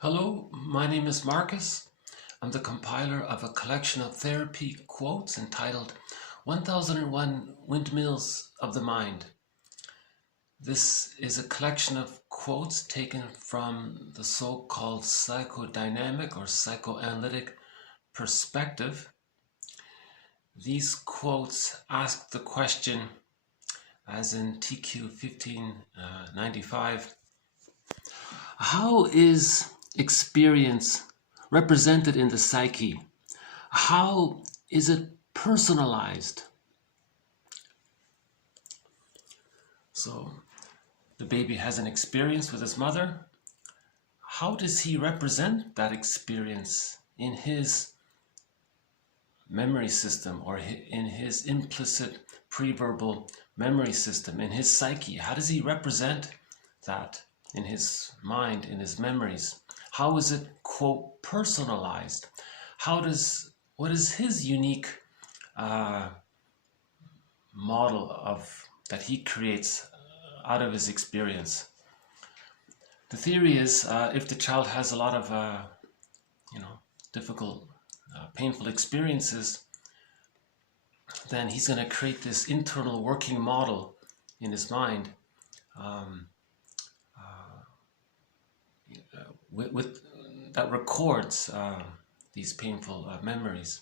Hello, my name is Marcus. I'm the compiler of a collection of therapy quotes entitled 1001 Windmills of the Mind. This is a collection of quotes taken from the so-called psychodynamic or psychoanalytic perspective. These quotes ask the question, as in TQ 1595, how is experience represented in the psyche? How is it personalized? So the baby has an experience with his mother. How does he represent that experience in his memory system or in his implicit pre-verbal memory system, in his psyche? How does he represent that in his mind, in his memories? How is it, quote, personalized? What is his unique model that he creates out of his experience? The theory is if the child has a lot of difficult, painful experiences, then he's going to create this internal working model in his mind that records these painful memories.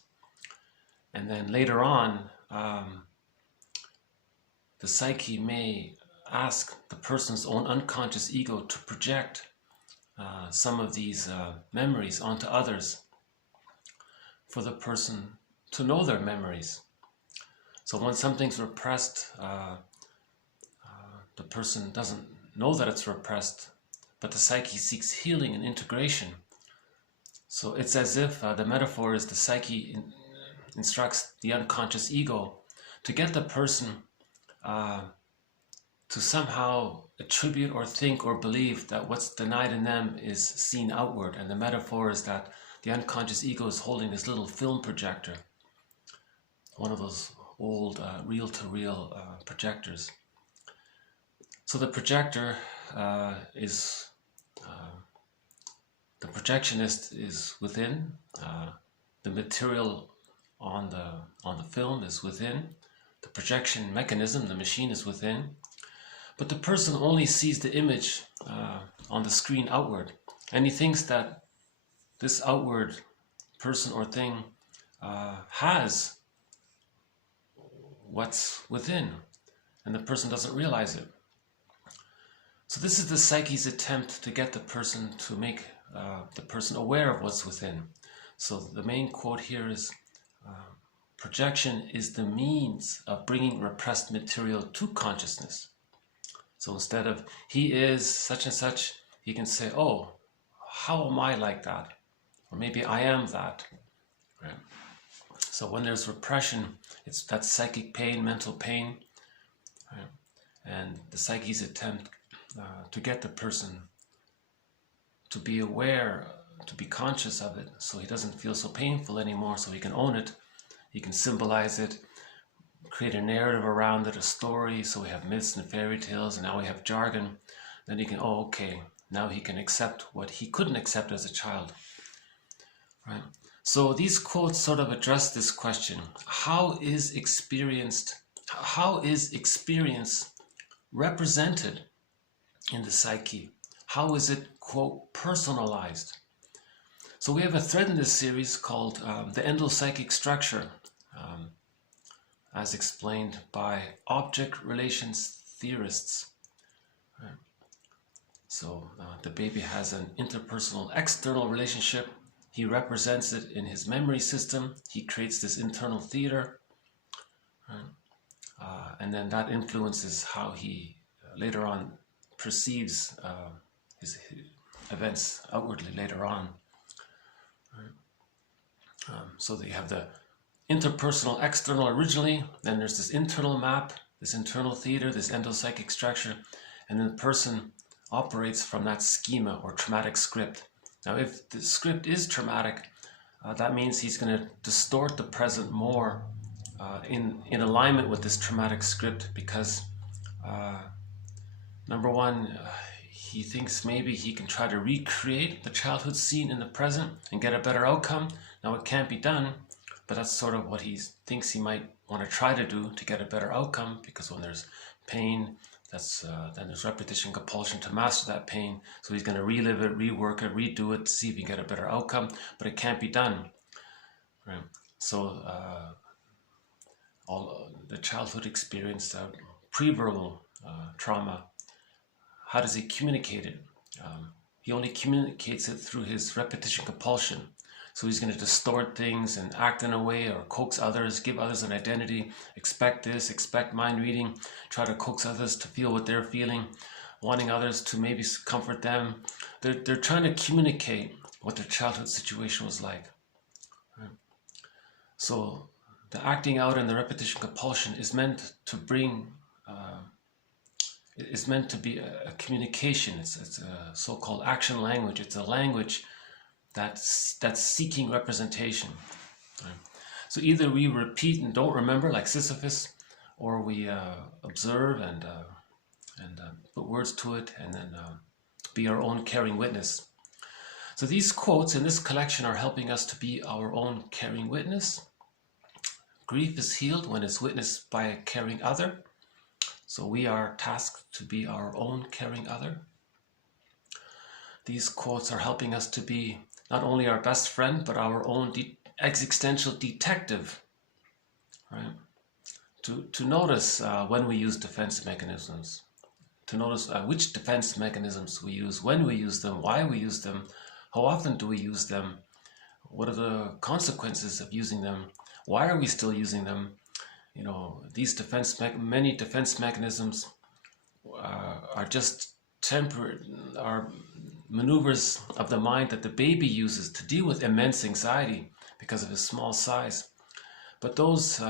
And then later on, the psyche may ask the person's own unconscious ego to project some of these memories onto others for the person to know their memories. So when something's repressed, the person doesn't know that it's repressed, but the psyche seeks healing and integration. So it's as if the metaphor is the psyche instructs the unconscious ego to get the person to somehow attribute or think or believe that what's denied in them is seen outward. And the metaphor is that the unconscious ego is holding this little film projector, one of those old reel-to-reel projectors. So the projector is the projectionist is within, the material on the film is within, the projection mechanism, the machine, is within, but the person only sees the image on the screen outward, and he thinks that this outward person or thing has what's within, and the person doesn't realize it. So this is the psyche's attempt to get the person to make the person aware of what's within. So the main quote here is, projection is the means of bringing repressed material to consciousness. So instead of he is such and such, he can say, oh, how am I like that? Or maybe I am that. Right? So when there's repression, it's that psychic pain, mental pain, right? And the psyche's attempt to get the person to be aware, to be conscious of it, so he doesn't feel so painful anymore, so he can own it, he can symbolize it, create a narrative around it, a story. So we have myths and fairy tales, and now we have jargon. Then he can, oh, okay, now he can accept what he couldn't accept as a child, right? So these quotes sort of address this question: how is experience represented in the psyche? How is it, quote, personalized? So we have a thread in this series called the endo-psychic structure, as explained by object relations theorists. Right? So the baby has an interpersonal external relationship. He represents it in his memory system. He creates this internal theater. Right? And then that influences how he later on perceives his events outwardly later on. Right? So they have the interpersonal external originally, then there's this internal map, this internal theater, this endo-psychic structure, and then the person operates from that schema or traumatic script. Now if the script is traumatic, that means he's going to distort the present more in alignment with this traumatic script, because number one, he thinks maybe he can try to recreate the childhood scene in the present and get a better outcome. Now it can't be done, but that's sort of what he thinks he might want to try to do to get a better outcome, because when there's pain, then there's repetition, compulsion to master that pain. So he's going to relive it, rework it, redo it to see if he can get a better outcome, but it can't be done. Right? So all the childhood experience, pre-verbal trauma, how does he communicate it? He only communicates it through his repetition compulsion. So he's going to distort things and act in a way, or coax others, give others an identity, expect this, expect mind reading, try to coax others to feel what they're feeling, wanting others to maybe comfort them. They're trying to communicate what their childhood situation was like. Right? So the acting out and the repetition compulsion is meant to bring, is meant to be a communication. It's a so-called action language. It's a language that's seeking representation. Right? So either we repeat and don't remember, like Sisyphus, or we observe and put words to it, and then be our own caring witness. So these quotes in this collection are helping us to be our own caring witness. Grief is healed when it's witnessed by a caring other. So we are tasked to be our own caring other. These quotes are helping us to be not only our best friend, but our own existential detective, right? To notice when we use defense mechanisms, to notice which defense mechanisms we use, when we use them, why we use them, how often do we use them, what are the consequences of using them, why are we still using them? You know, these many defense mechanisms are just temporary, are maneuvers of the mind that the baby uses to deal with immense anxiety because of his small size. But those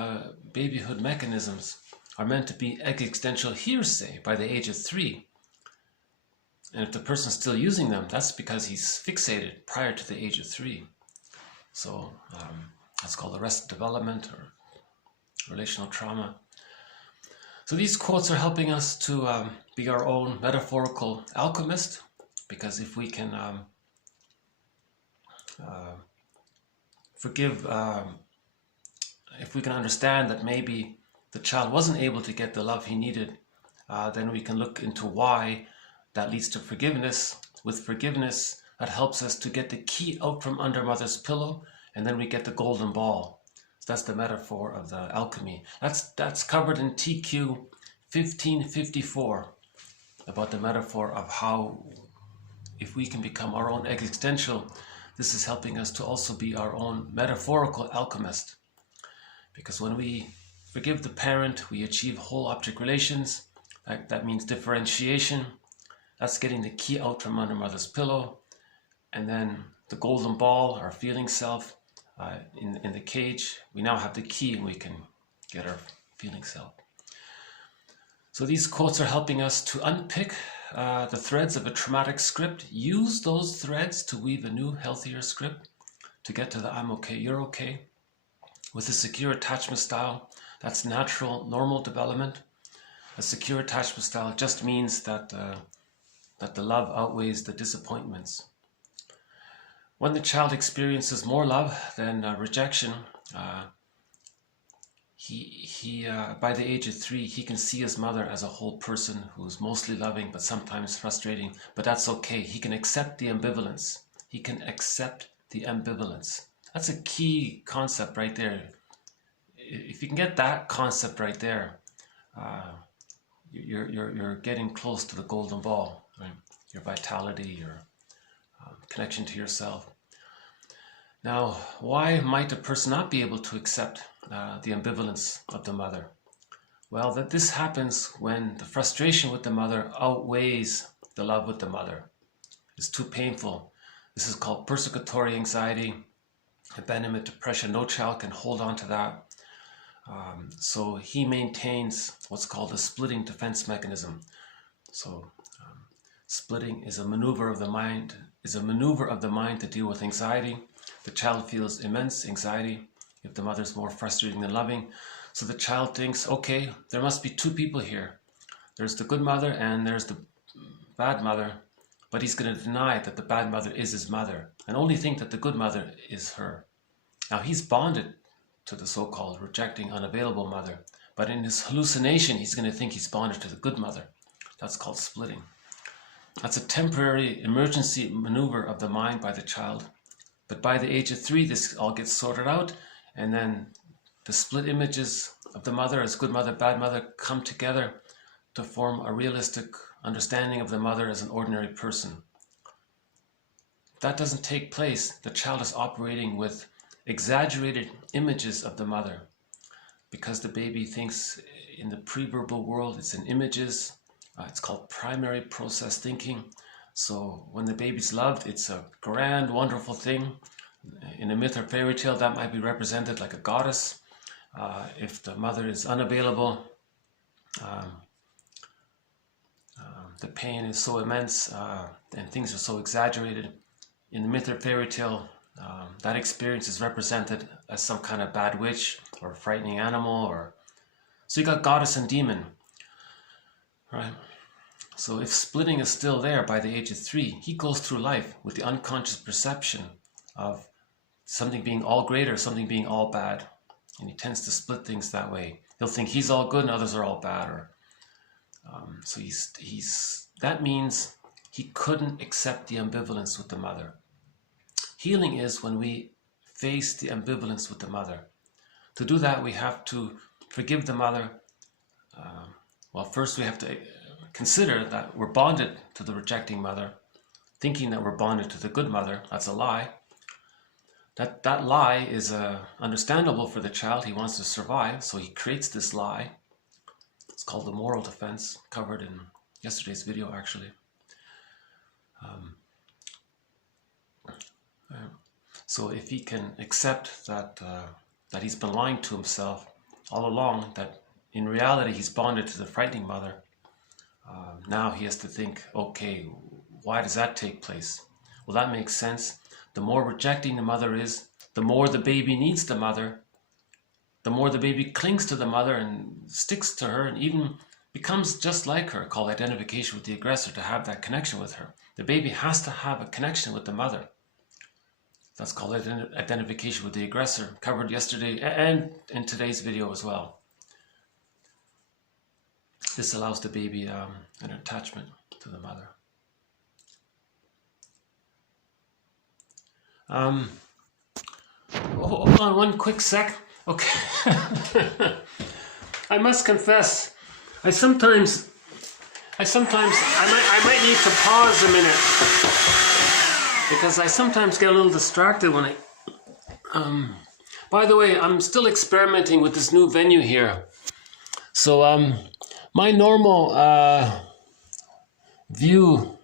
babyhood mechanisms are meant to be existential hearsay by the age of 3. And if the person's still using them, that's because he's fixated prior to the age of 3. So that's called arrested development or relational trauma. So these quotes are helping us to be our own metaphorical alchemist, because if we can forgive, if we can understand that maybe the child wasn't able to get the love he needed, then we can look into why that leads to forgiveness. With forgiveness, that helps us to get the key out from under mother's pillow, and then we get the golden ball. So that's the metaphor of the alchemy. That's covered in TQ 1554, about the metaphor of how, if we can become our own existential, this is helping us to also be our own metaphorical alchemist. Because when we forgive the parent, we achieve whole object relations. That means differentiation. That's getting the key out from under mother's pillow. And then the golden ball, our feeling self, in the cage, we now have the key and we can get our feeling self. So these quotes are helping us to unpick the threads of a traumatic script, use those threads to weave a new, healthier script to get to the I'm okay, you're okay. With a secure attachment style, that's natural, normal development. A secure attachment style just means that the love outweighs the disappointments. When the child experiences more love than rejection, by the age of 3, he can see his mother as a whole person who's mostly loving but sometimes frustrating, but that's okay. He can accept the ambivalence. He can accept the ambivalence. That's a key concept right there. If you can get that concept right there, you're getting close to the golden ball, right? Your vitality, your connection to yourself. Now, why might a person not be able to accept the ambivalence of the mother? Well, that this happens when the frustration with the mother outweighs the love with the mother. It's too painful. This is called persecutory anxiety, abandonment depression. No child can hold on to that. So he maintains what's called a splitting defense mechanism. So splitting is a maneuver of the mind, to deal with anxiety. The child feels immense anxiety if the mother's more frustrating than loving. So the child thinks, okay, there must be 2 people here. There's the good mother and there's the bad mother. but he's going to deny that the bad mother is his mother and only think that the good mother is her. Now he's bonded to the so-called rejecting, unavailable mother, but in his hallucination he's going to think he's bonded to the good mother. That's called splitting. That's a temporary emergency maneuver of the mind by the child. But by the age of 3, this all gets sorted out, and then the split images of the mother as good mother, bad mother come together to form a realistic understanding of the mother as an ordinary person. If that doesn't take place, the child is operating with exaggerated images of the mother, because the baby thinks in the pre-verbal world it's in images. It's called primary process thinking. So when the baby's loved, it's a grand, wonderful thing. In a myth or fairy tale, that might be represented like a goddess. If the mother is unavailable, the pain is so immense and things are so exaggerated. In the myth or fairy tale, that experience is represented as some kind of bad witch or a frightening animal. So you got goddess and demon. Right? So if splitting is still there by the age of 3, he goes through life with the unconscious perception of something being all great or something being all bad. And he tends to split things that way. He'll think he's all good and others are all bad. So that means he couldn't accept the ambivalence with the mother. Healing is when we face the ambivalence with the mother. To do that, we have to forgive the mother. Well, first we have to consider that we're bonded to the rejecting mother, thinking that we're bonded to the good mother. That's a lie. That lie is understandable for the child. He wants to survive, so he creates this lie. It's called the moral defense, covered in yesterday's video, actually. So if he can accept that he's been lying to himself all along, that in reality he's bonded to the frightening mother, now he has to think, okay, why does that take place? Well, that makes sense. The more rejecting the mother is, the more the baby needs the mother, the more the baby clings to the mother and sticks to her and even becomes just like her, called identification with the aggressor, to have that connection with her. The baby has to have a connection with the mother. That's called identification with the aggressor, covered yesterday and in today's video as well. This allows the baby an attachment to the mother. Hold on one quick sec. Okay. I must confess, I might need to pause a minute, because I sometimes get a little distracted when by the way, I'm still experimenting with this new venue here. So my normal view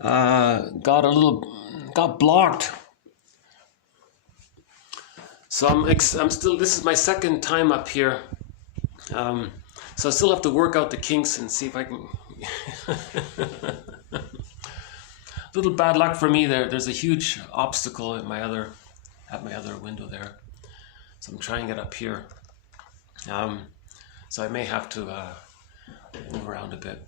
got blocked. So I'm still, this is my second time up here. So I still have to work out the kinks and see if I can. A little bad luck for me there. There's a huge obstacle at my other window there. So I'm trying it up here. So I may have to move around a bit.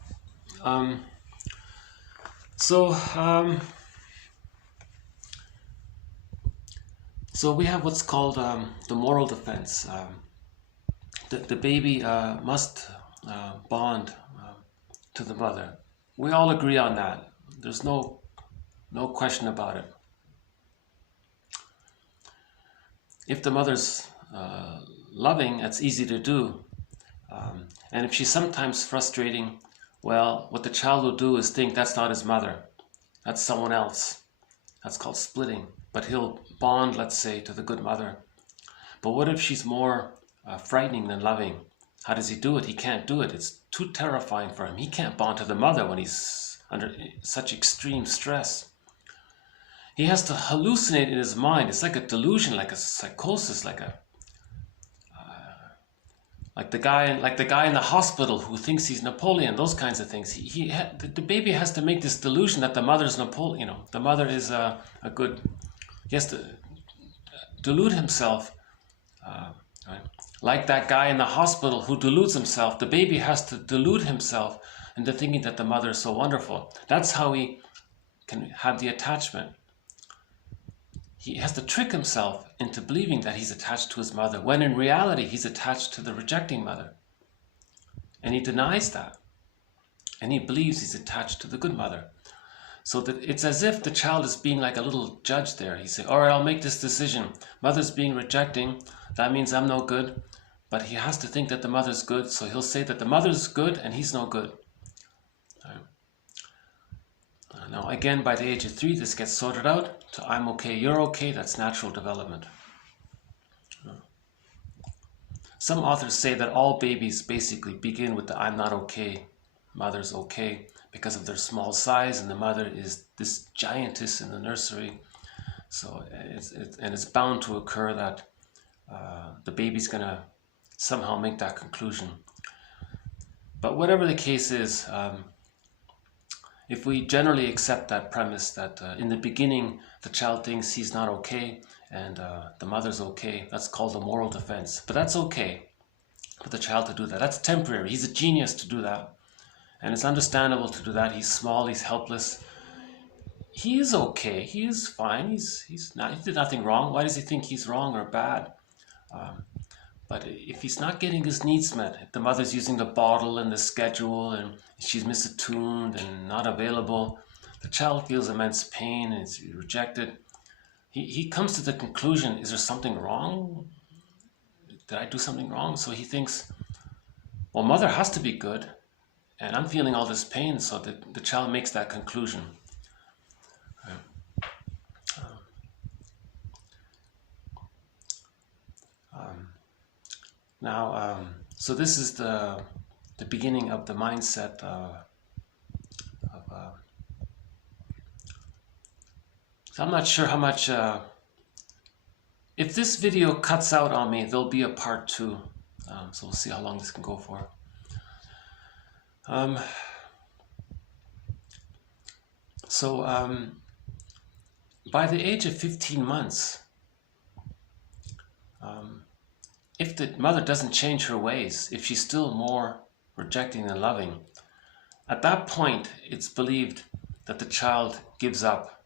So we have what's called the moral defense. The baby must bond to the mother. We all agree on that. There's no question about it. If the mother's loving, that's easy to do. And if she's sometimes frustrating, well, what the child will do is think that's not his mother. That's someone else. That's called splitting. But he'll bond, let's say, to the good mother. But what if she's more frightening than loving? How does he do it? He can't do it. It's too terrifying for him. He can't bond to the mother when he's under such extreme stress. He has to hallucinate in his mind. It's like a delusion, like a psychosis, like the guy in the hospital who thinks he's Napoleon. Those kinds of things. The baby has to make this delusion that the mother's Napoleon. You know, the mother is a good. He has to delude himself. Right? Like that guy in the hospital who deludes himself. The baby has to delude himself into thinking that the mother is so wonderful. That's how he can have the attachment. He has to trick himself into believing that he's attached to his mother, when in reality he's attached to the rejecting mother. And he denies that. And he believes he's attached to the good mother. So that it's as if the child is being like a little judge there. He's saying, all right, I'll make this decision. Mother's being rejecting. That means I'm no good. But he has to think that the mother's good. So he'll say that the mother's good and he's no good. Now, again, by the age of 3, this gets sorted out to I'm okay, you're okay. That's natural development. Some authors say that all babies basically begin with the I'm not okay, mother's okay, because of their small size, and the mother is this giantess in the nursery. So it's bound to occur that the baby's going to somehow make that conclusion. But whatever the case is, if we generally accept that premise that in the beginning the child thinks he's not okay and the mother's okay, that's called a moral defense. But that's okay for the child to do that. That's temporary. He's a genius to do that. And it's understandable to do that. He's small, he's helpless. He is okay, he is fine, he did nothing wrong. Why does he think he's wrong or bad? But if he's not getting his needs met, if the mother's using the bottle and the schedule and she's misattuned and not available, the child feels immense pain and is rejected. He comes to the conclusion, is there something wrong? Did I do something wrong? So he thinks, well, mother has to be good and I'm feeling all this pain, so the child makes that conclusion. So this is the beginning of the mindset so I'm not sure how much, if this video cuts out on me, there'll be a part 2, so we'll see how long this can go for. By the age of 15 months, if the mother doesn't change her ways, if she's still more rejecting than loving, at that point it's believed that the child gives up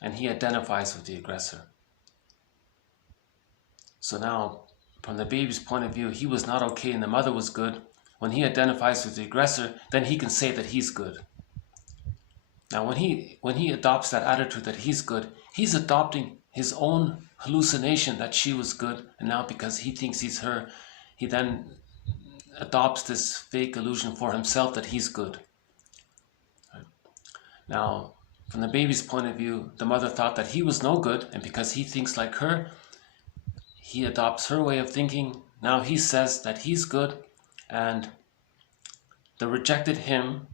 and he identifies with the aggressor. So now, from the baby's point of view, he was not okay and the mother was good. When he identifies with the aggressor, then he can say that he's good. Now when he adopts that attitude that he's good, he's adopting his own hallucination that she was good, and now because he thinks he's her, he then adopts this fake illusion for himself that he's good. Now, from the baby's point of view, the mother thought that he was no good, and because he thinks like her, he adopts her way of thinking. Now he says that he's good, and the rejected him,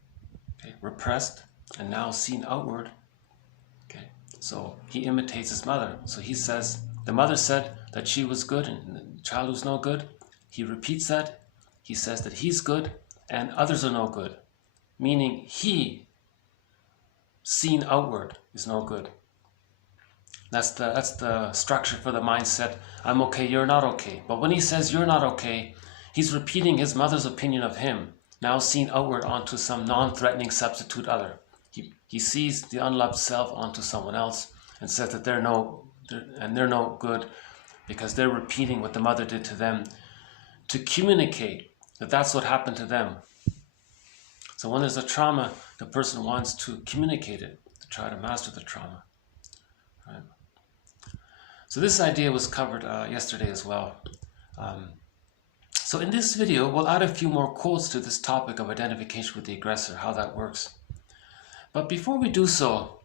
repressed, and now seen outward. So he imitates his mother. So he says, the mother said that she was good and the child was no good. He repeats that. He says that he's good and others are no good. Meaning he, seen outward, is no good. That's the structure for the mindset. I'm okay, you're not okay. But when he says you're not okay, he's repeating his mother's opinion of him, now seen outward onto some non-threatening substitute other. He sees the unloved self onto someone else and says that they're no good because they're repeating what the mother did to them to communicate that that's what happened to them. So when there's a trauma, the person wants to communicate it, to try to master the trauma. Right? So this idea was covered yesterday as well. So in this video, we'll add a few more quotes to this topic of identification with the aggressor, how that works. But before we do so,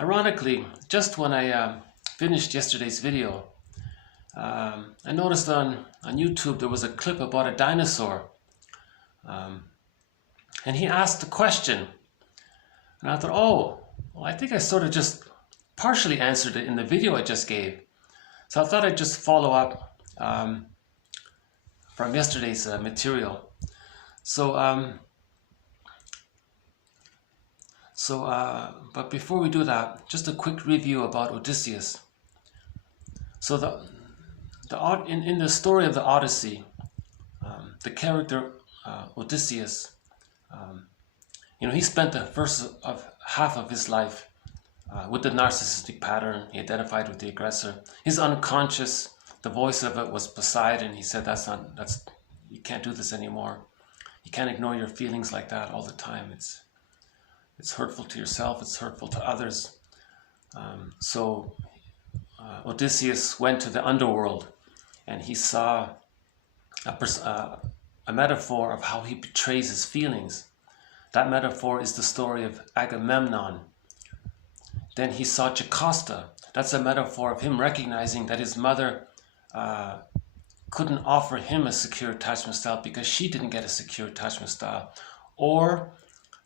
ironically, just when I finished yesterday's video, I noticed on YouTube there was a clip about a dinosaur. And he asked a question. And I thought, oh, well, I think I sort of just partially answered it in the video I just gave. So I thought I'd just follow up from yesterday's material. But before we do that, just a quick review about Odysseus. So in the story of the Odyssey, the character Odysseus he spent the first half of his life with the narcissistic pattern. He identified with the aggressor. His unconscious, the voice of it was Poseidon. He said, you can't do this anymore. You can't ignore your feelings like that all the time. It's hurtful to yourself. It's hurtful to others. So Odysseus went to the underworld, and he saw a metaphor of how he betrays his feelings. That metaphor is the story of Agamemnon. Then he saw Jocasta. That's a metaphor of him recognizing that his mother couldn't offer him a secure attachment style because she didn't get a secure attachment style, or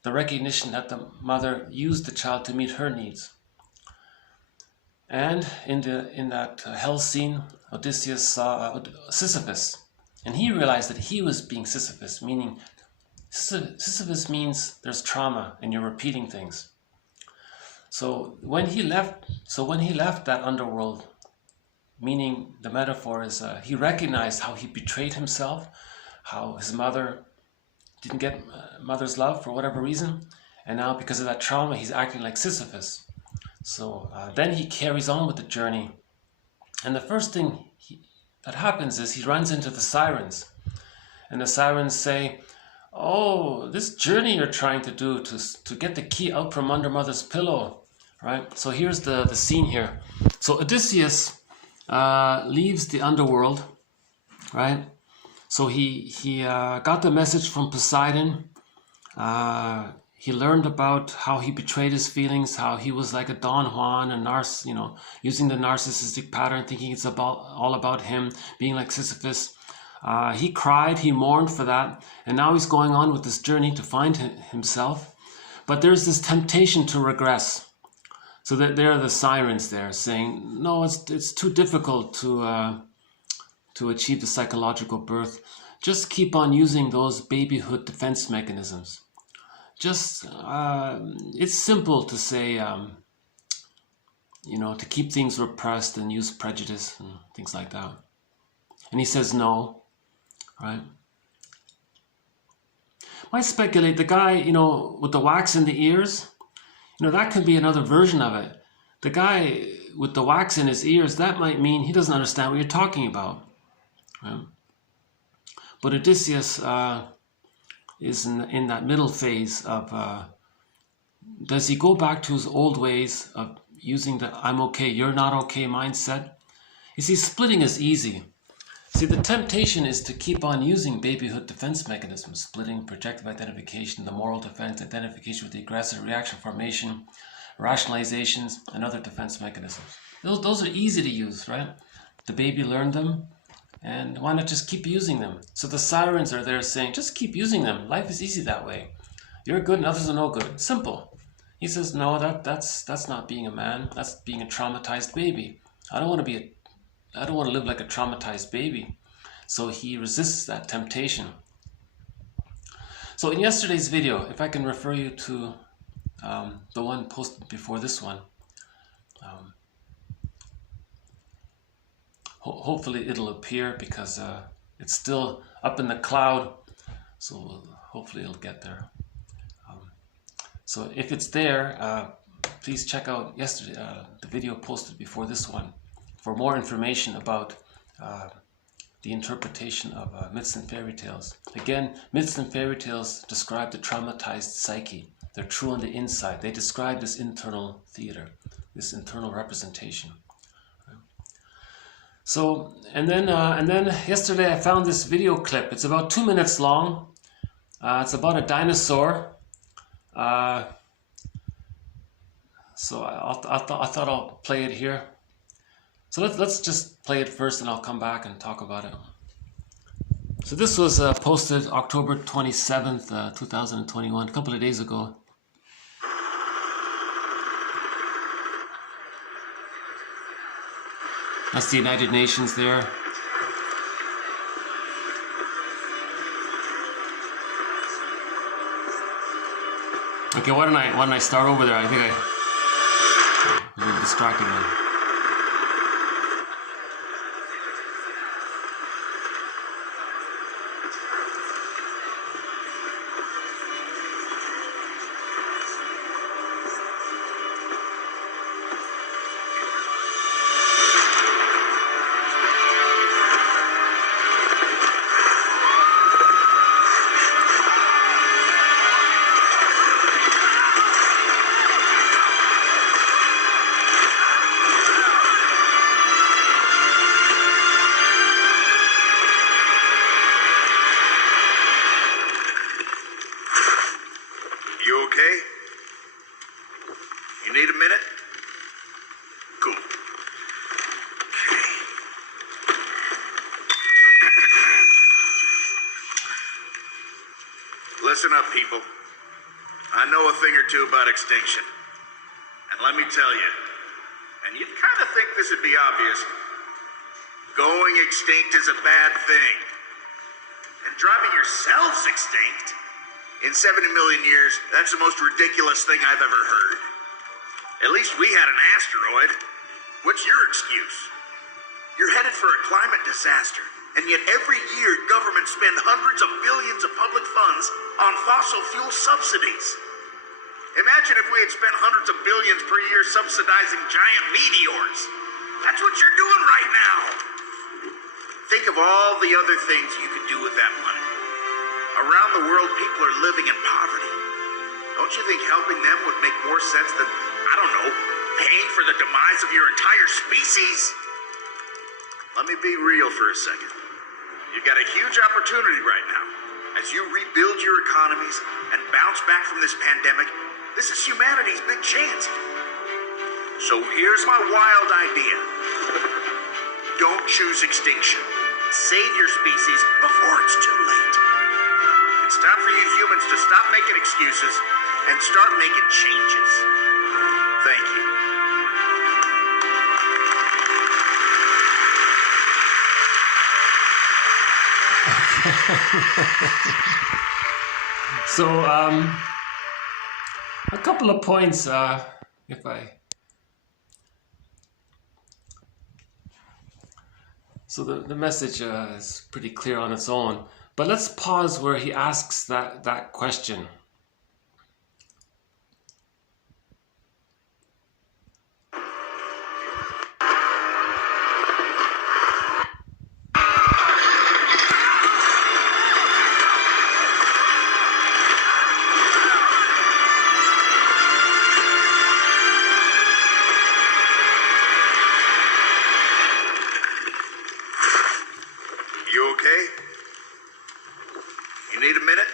the recognition that the mother used the child to meet her needs. And in that hell scene, Odysseus saw Sisyphus, and he realized that he was being Sisyphus, meaning Sisyphus means there's trauma and you're repeating things. So when he left that underworld, meaning the metaphor is he recognized how he betrayed himself, how his mother didn't get mother's love for whatever reason, and now because of that trauma he's acting like Sisyphus. So then he carries on with the journey, and the first thing that happens is he runs into the sirens, and the sirens say, "Oh, this journey you're trying to do to get the key out from under mother's pillow," right? So here's the scene here. So Odysseus leaves the underworld, right? So he got the message from Poseidon. He learned about how he betrayed his feelings, how he was like a Don Juan, using the narcissistic pattern, thinking it's all about him, being like Sisyphus. He cried, he mourned for that, and now he's going on with this journey to find himself. But there's this temptation to regress. So that there are the sirens there saying, no, it's too difficult to achieve the psychological birth. Just keep on using those babyhood defense mechanisms. Just, it's simple to say, to keep things repressed and use prejudice and things like that. And he says no, right? I speculate the guy, with the wax in the ears, that could be another version of it. The guy with the wax in his ears, that might mean he doesn't understand what you're talking about. Right? But Odysseus is in that middle phase of, does he go back to his old ways of using the I'm okay, you're not okay mindset? You see, splitting is easy. See, the temptation is to keep on using babyhood defense mechanisms, splitting, projective identification, the moral defense, identification with the aggressor, reaction formation, rationalizations, and other defense mechanisms. Those are easy to use, right? The baby learned them, and why not just keep using them? So the sirens are there saying, just keep using them. Life is easy that way. You're good and others are no good. Simple. He says, no, that's not being a man. That's being a traumatized baby. I don't want to live like a traumatized baby. So he resists that temptation. So in yesterday's video, if I can refer you to the one posted before this one, hopefully it'll appear because it's still up in the cloud. So hopefully it'll get there. So if it's there, please check out yesterday the video posted before this one for more information about the interpretation of myths and fairy tales. Again, myths and fairy tales describe the traumatized psyche. They're true on the inside. They describe this internal theater, this internal representation. So, and then yesterday I found this video clip. It's about 2 minutes long. It's about a dinosaur. So I thought I'll play it here. So let's just play it first and I'll come back and talk about it. So this was posted October 27th, 2021, a couple of days ago. That's the United Nations there. Okay, why don't I start over there? I think I'm a little distracted then. Listen up, people. I know a thing or two about extinction. And let me tell you, and you'd kind of think this would be obvious, going extinct is a bad thing. And driving yourselves extinct? In 70 million years, that's the most ridiculous thing I've ever heard. At least we had an asteroid. What's your excuse? You're headed for a climate disaster, and yet every year governments spend hundreds of billions of public funds on fossil fuel subsidies. Imagine if we had spent hundreds of billions per year subsidizing giant meteors. That's what you're doing right now. Think of all the other things you could do with that money. Around the world, people are living in poverty. Don't you think helping them would make more sense than, I don't know, paying for the demise of your entire species? Let me be real for a second. You've got a huge opportunity right now. As you rebuild your economies and bounce back from this pandemic, this is humanity's big chance. So here's my wild idea. Don't choose extinction. Save your species before it's too late. It's time for you humans to stop making excuses and start making changes. Thank you. So, a couple of points, So the message is pretty clear on its own, but let's pause where he asks that question. You need a minute?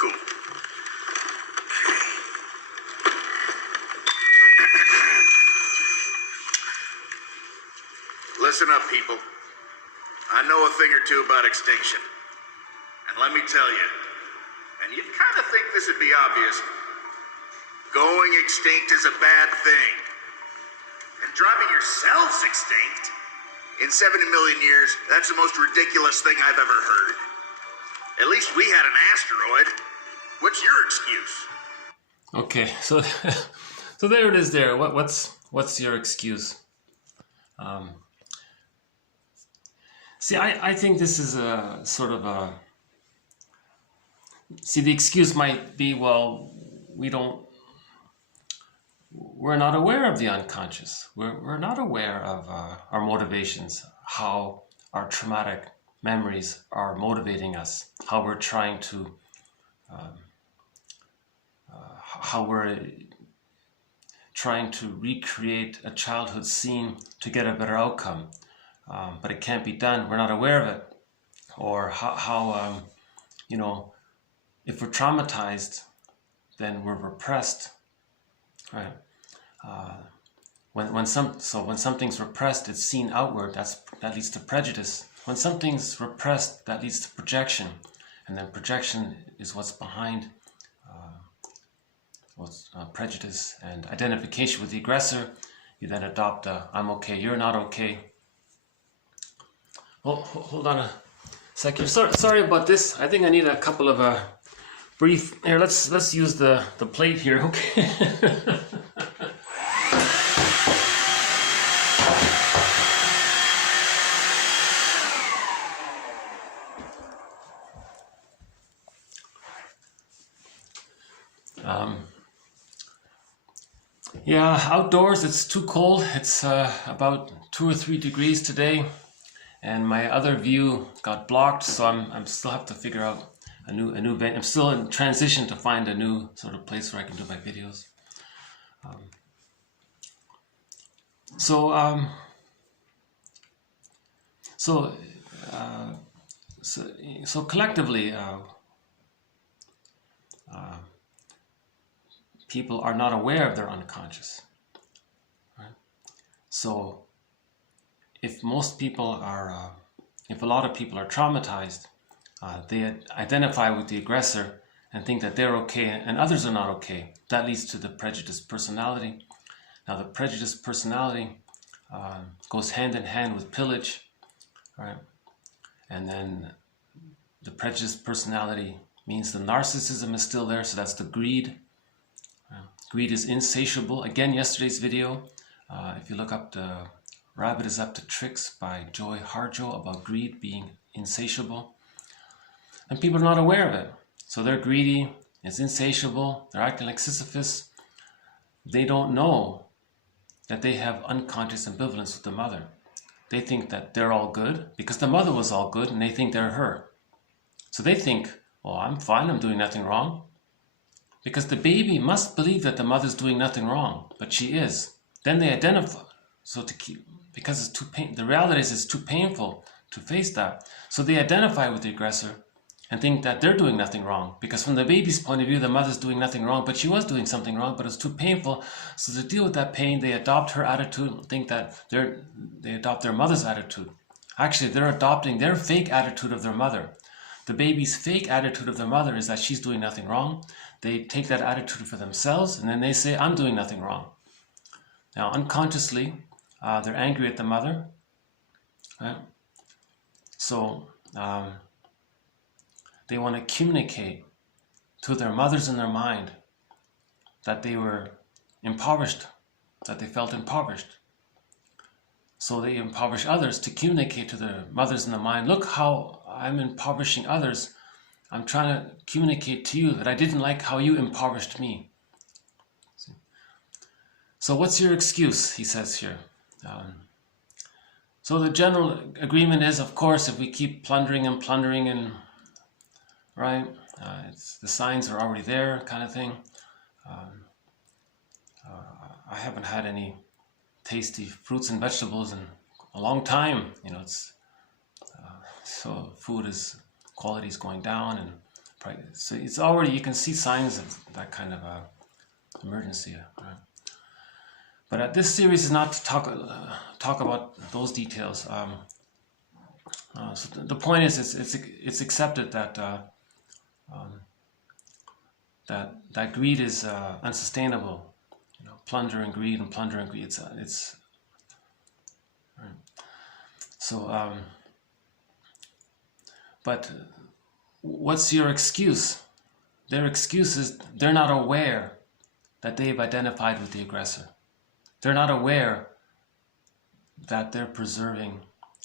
Cool. Listen up, people. I know a thing or two about extinction. And let me tell you, and you'd kind of think this would be obvious, going extinct is a bad thing. And driving yourselves extinct? In 70 million years, that's the most ridiculous thing I've ever heard. At least we had an asteroid. What's your excuse? Okay, so so there it is. There. What's your excuse? See, I think this is a sort of a. See, the excuse might be, well, we're not aware of the unconscious. We're not aware of our motivations, how our traumatic memories are motivating us, how we're trying to, recreate a childhood scene to get a better outcome, but it can't be done. We're not aware of it, or how if we're traumatized, then we're repressed, right? When something's repressed, it's seen outward. That leads to prejudice. When something's repressed, that leads to projection, and then projection is what's behind prejudice and identification with the aggressor. You then adopt a "I'm okay, you're not okay." Well, hold on a second. Sorry about this. I think I need a couple of brief. Here, let's use the plate here. Okay. Yeah, outdoors it's too cold. It's about 2 or 3 degrees today, and my other view got blocked. So I'm still have to figure out a new venue. I'm still in transition to find a new sort of place where I can do my videos. So collectively, people are not aware of their unconscious, right? So if a lot of people are traumatized, they identify with the aggressor and think that they're okay and others are not okay. That leads to the prejudiced personality. Now the prejudiced personality goes hand in hand with pillage, right? And then the prejudiced personality means the narcissism is still there, so that's the greed. Greed is insatiable. Again, yesterday's video, if you look up the Rabbit is Up to Tricks by Joy Harjo about greed being insatiable. And people are not aware of it. So they're greedy, it's insatiable, they're acting like Sisyphus. They don't know that they have unconscious ambivalence with the mother. They think that they're all good because the mother was all good and they think they're her. So they think, well, I'm fine, I'm doing nothing wrong. Because the baby must believe that the mother's doing nothing wrong, but she is. Then they identify, because it's too the reality is it's too painful to face that. So they identify with the aggressor and think that they're doing nothing wrong. Because from the baby's point of view, the mother's doing nothing wrong, but she was doing something wrong, but it's too painful. So to deal with that pain, they adopt her attitude and think that they adopt their mother's attitude. Actually, they're adopting their fake attitude of their mother. The baby's fake attitude of their mother is that she's doing nothing wrong. They take that attitude for themselves, and then they say, I'm doing nothing wrong. Now, unconsciously, they're angry at the mother. Right? So, they want to communicate to their mothers in their mind that they were impoverished, that they felt impoverished. So they impoverish others to communicate to their mothers in the mind, look how I'm impoverishing others. I'm trying to communicate to you that I didn't like how you impoverished me. So what's your excuse, he says here. So the general agreement is, of course, if we keep plundering and right, the signs are already there kind of thing. I haven't had any tasty fruits and vegetables in a long time. You know, so food quality is going down, and so it's already, you can see signs of that kind of emergency. Right? But this series is not to talk about those details. So the point is, it's accepted that that greed is unsustainable. You know, plunder and greed. It's right. So. But what's your excuse? Their excuse is they're not aware that they've identified with the aggressor. They're not aware that they're preserving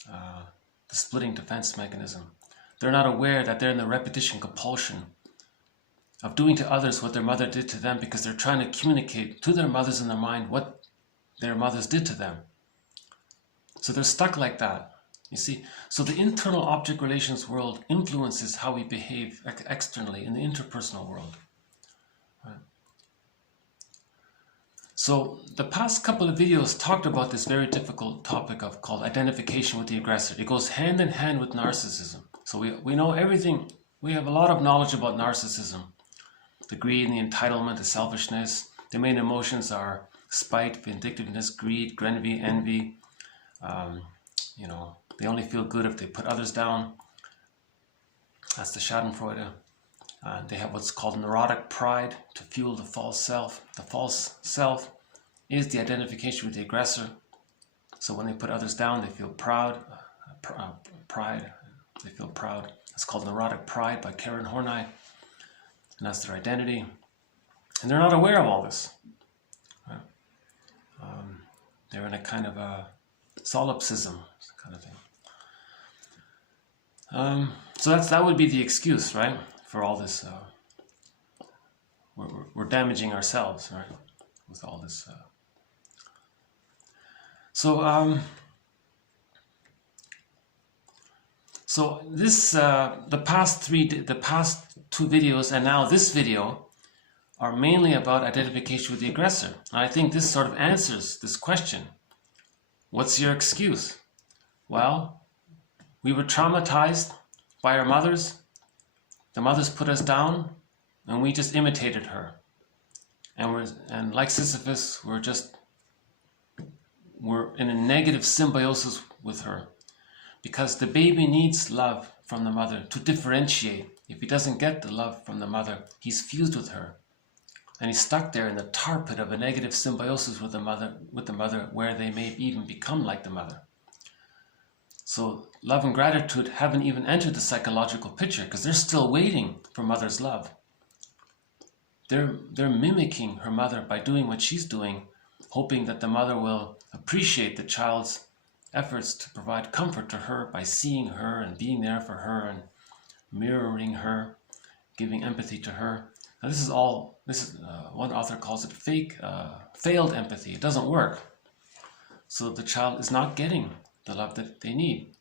the splitting defense mechanism. They're not aware that they're in the repetition compulsion of doing to others what their mother did to them, because they're trying to communicate to their mothers in their mind what their mothers did to them. So they're stuck like that. You see, so the internal object relations world influences how we behave externally in the interpersonal world. Right? So the past couple of videos talked about this very difficult topic called identification with the aggressor. It goes hand in hand with narcissism. So we know everything. We have a lot of knowledge about narcissism. The greed and the entitlement, the selfishness. The main emotions are spite, vindictiveness, greed, envy. You know, they only feel good if they put others down. That's the Schadenfreude. They have what's called neurotic pride to fuel the false self. The false self is the identification with the aggressor. So when they put others down, they feel proud. Pride. They feel proud. It's called neurotic pride by Karen Horney. And that's their identity. And they're not aware of all this. Right? They're in a kind of a solipsism kind of thing. So that would be the excuse, right, for all this. We're damaging ourselves, right, with all this. So this the past two videos and now this video are mainly about identification with the aggressor. And I think this sort of answers this question. What's your excuse? Well, we were traumatized by our mothers. The mothers put us down, and we just imitated her. And like Sisyphus, we're in a negative symbiosis with her, because the baby needs love from the mother, to differentiate. If he doesn't get the love from the mother, he's fused with her. And he's stuck there in the tar pit of a negative symbiosis with the mother, where they may even become like the mother. So love and gratitude haven't even entered the psychological picture, because they're still waiting for mother's love. They're mimicking her mother by doing what she's doing, hoping that the mother will appreciate the child's efforts to provide comfort to her by seeing her and being there for her and mirroring her, giving empathy to her. Now this is one author calls it failed empathy. It doesn't work. So the child is not getting the love that they need.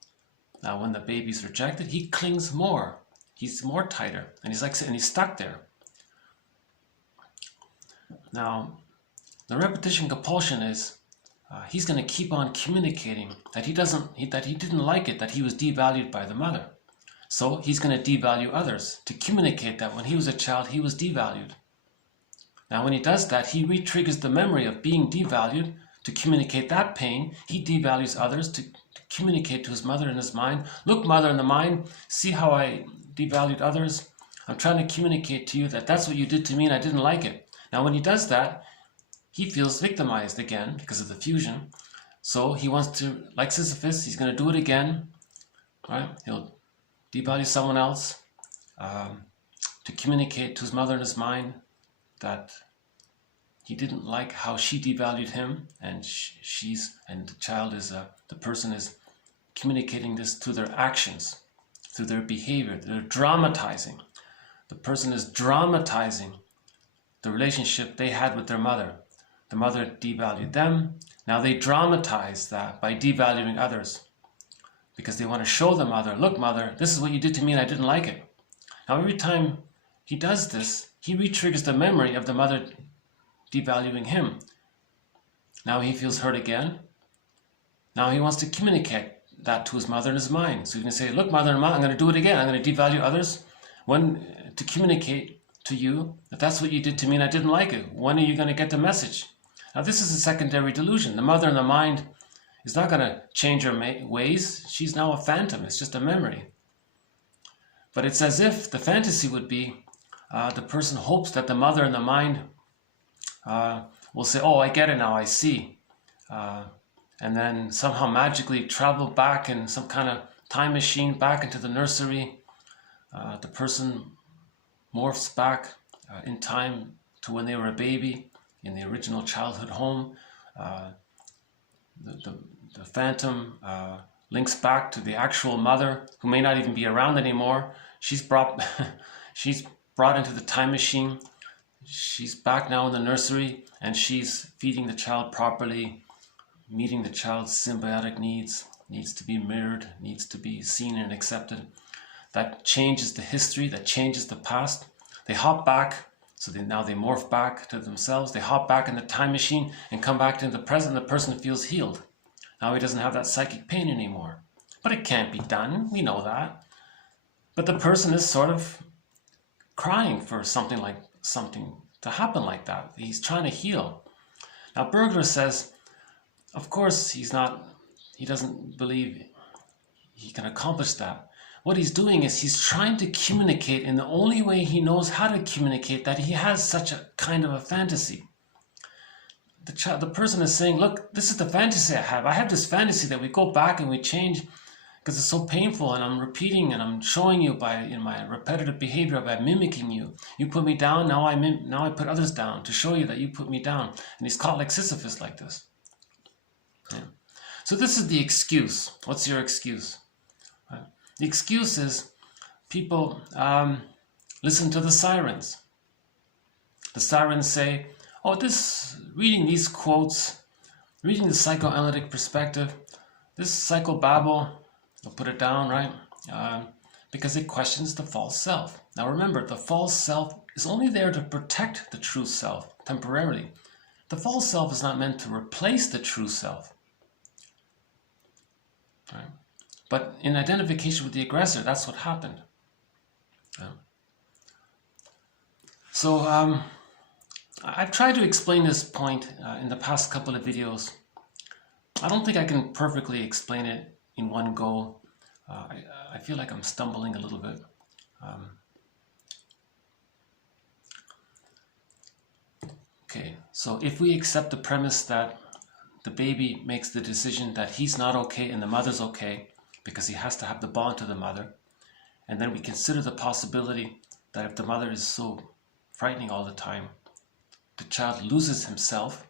Now when the baby's rejected, he clings more. He's more tighter, and he's stuck there. Now, the repetition compulsion is he's going to keep on communicating that he didn't like it, that he was devalued by the mother. So he's going to devalue others to communicate that when he was a child, he was devalued. Now, when he does that, he re-triggers the memory of being devalued to communicate that pain. He devalues others to communicate to his mother in his mind. Look, mother in the mind, see how I devalued others? I'm trying to communicate to you that that's what you did to me and I didn't like it. Now, when he does that, he feels victimized again because of the fusion. So he wants to, like Sisyphus, he's going to do it again. Right? He'll devalue someone else to communicate to his mother in his mind that he didn't like how she devalued him, and the child is the person is communicating this through their actions, through their behavior. They're dramatizing. The person is dramatizing the relationship they had with their mother. The mother devalued them. Now they dramatize that by devaluing others because they want to show the mother, look, mother, this is what you did to me and I didn't like it. Now every time he does this, he re-triggers the memory of the mother devaluing him. Now he feels hurt again. Now he wants to communicate that to his mother in his mind. So he can say, look, mother and mom, I'm going to do it again. I'm going to devalue others to communicate to you that that's what you did to me and I didn't like it. When are you going to get the message? Now this is a secondary delusion. The mother in the mind is not going to change her ways. She's now a phantom. It's just a memory. But it's as if the fantasy would be the person hopes that the mother in the mind will say, oh, I get it now, I see. And then somehow magically travel back in some kind of time machine back into the nursery. The person morphs back in time to when they were a baby in the original childhood home. The phantom links back to the actual mother, who may not even be around anymore. She's brought into the time machine. She's back now in the nursery, and she's feeding the child properly, meeting the child's symbiotic needs to be mirrored, needs to be seen and accepted. That changes the history, that changes the past. They hop back, so now they morph back to themselves. They hop back in the time machine and come back to the present. The person feels healed. Now he doesn't have that psychic pain anymore. But it can't be done, we know that. But the person is sort of crying for something to happen like that. He's trying to heal. Now Bergler says, of course he doesn't believe he can accomplish that. What he's doing is he's trying to communicate in the only way he knows how to communicate, that he has such a kind of a fantasy. The person is saying, look, this is the fantasy I have. I have this fantasy that we go back and we change because it's so painful, and I'm repeating and I'm showing you in my repetitive behavior by mimicking you. You put me down, now I put others down to show you that you put me down. And he's caught like Sisyphus like this. Yeah. So this is the excuse. What's your excuse? Right. The excuse is people listen to the sirens. The sirens say, oh, reading these quotes, reading the psychoanalytic perspective, this psychobabble, I'll put it down, right? Because it questions the false self. Now remember, the false self is only there to protect the true self temporarily. The false self is not meant to replace the true self. Right? But in identification with the aggressor, that's what happened. So I've tried to explain this point in the past couple of videos. I don't think I can perfectly explain it in one go. I feel like I'm stumbling a little bit. Okay, so if we accept the premise that the baby makes the decision that he's not okay and the mother's okay because he has to have the bond to the mother, and then we consider the possibility that if the mother is so frightening all the time, the child loses himself.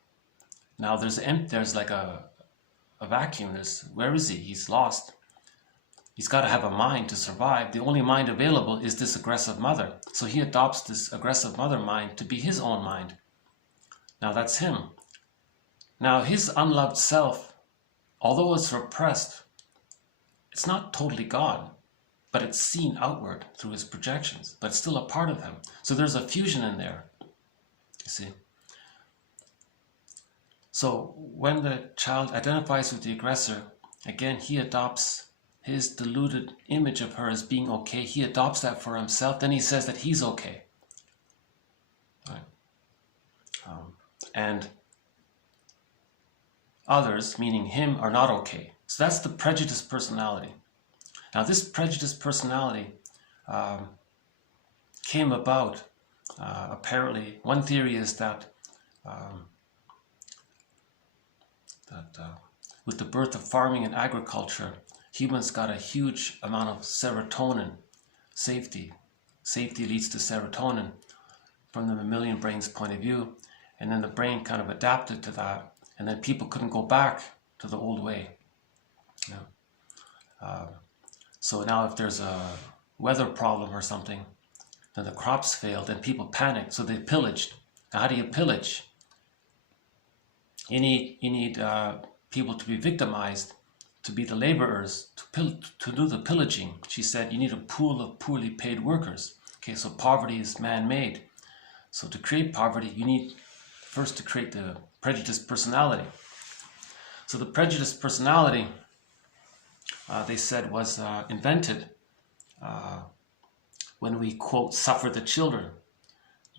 Now there's like a vacuum. Where is he? He's lost. He's got to have a mind to survive. The only mind available is this aggressive mother. So he adopts this aggressive mother mind to be his own mind. Now that's him. Now his unloved self, although it's repressed, it's not totally gone, but it's seen outward through his projections, but it's still a part of him. So there's a fusion in there, you see. So when the child identifies with the aggressor, again, he adopts his deluded image of her as being okay. He adopts that for himself. Then he says that he's okay. Right? And others, meaning him, are not okay. So that's the prejudiced personality. Now this prejudiced personality came about, apparently, one theory is that with the birth of farming and agriculture, humans got a huge amount of serotonin. Safety leads to serotonin from the mammalian brain's point of view, and then the brain kind of adapted to that, and then people couldn't go back to the old way. So now if there's a weather problem or something, then the crops failed, then people panicked, so they pillaged. Now how do you pillage? You need people to be victimized, to be the laborers, to do the pillaging. She said you need a pool of poorly paid workers. Okay, so poverty is man-made. So to create poverty, you need first to create the prejudiced personality. So the prejudiced personality, they said, was invented when we, quote, suffer the children.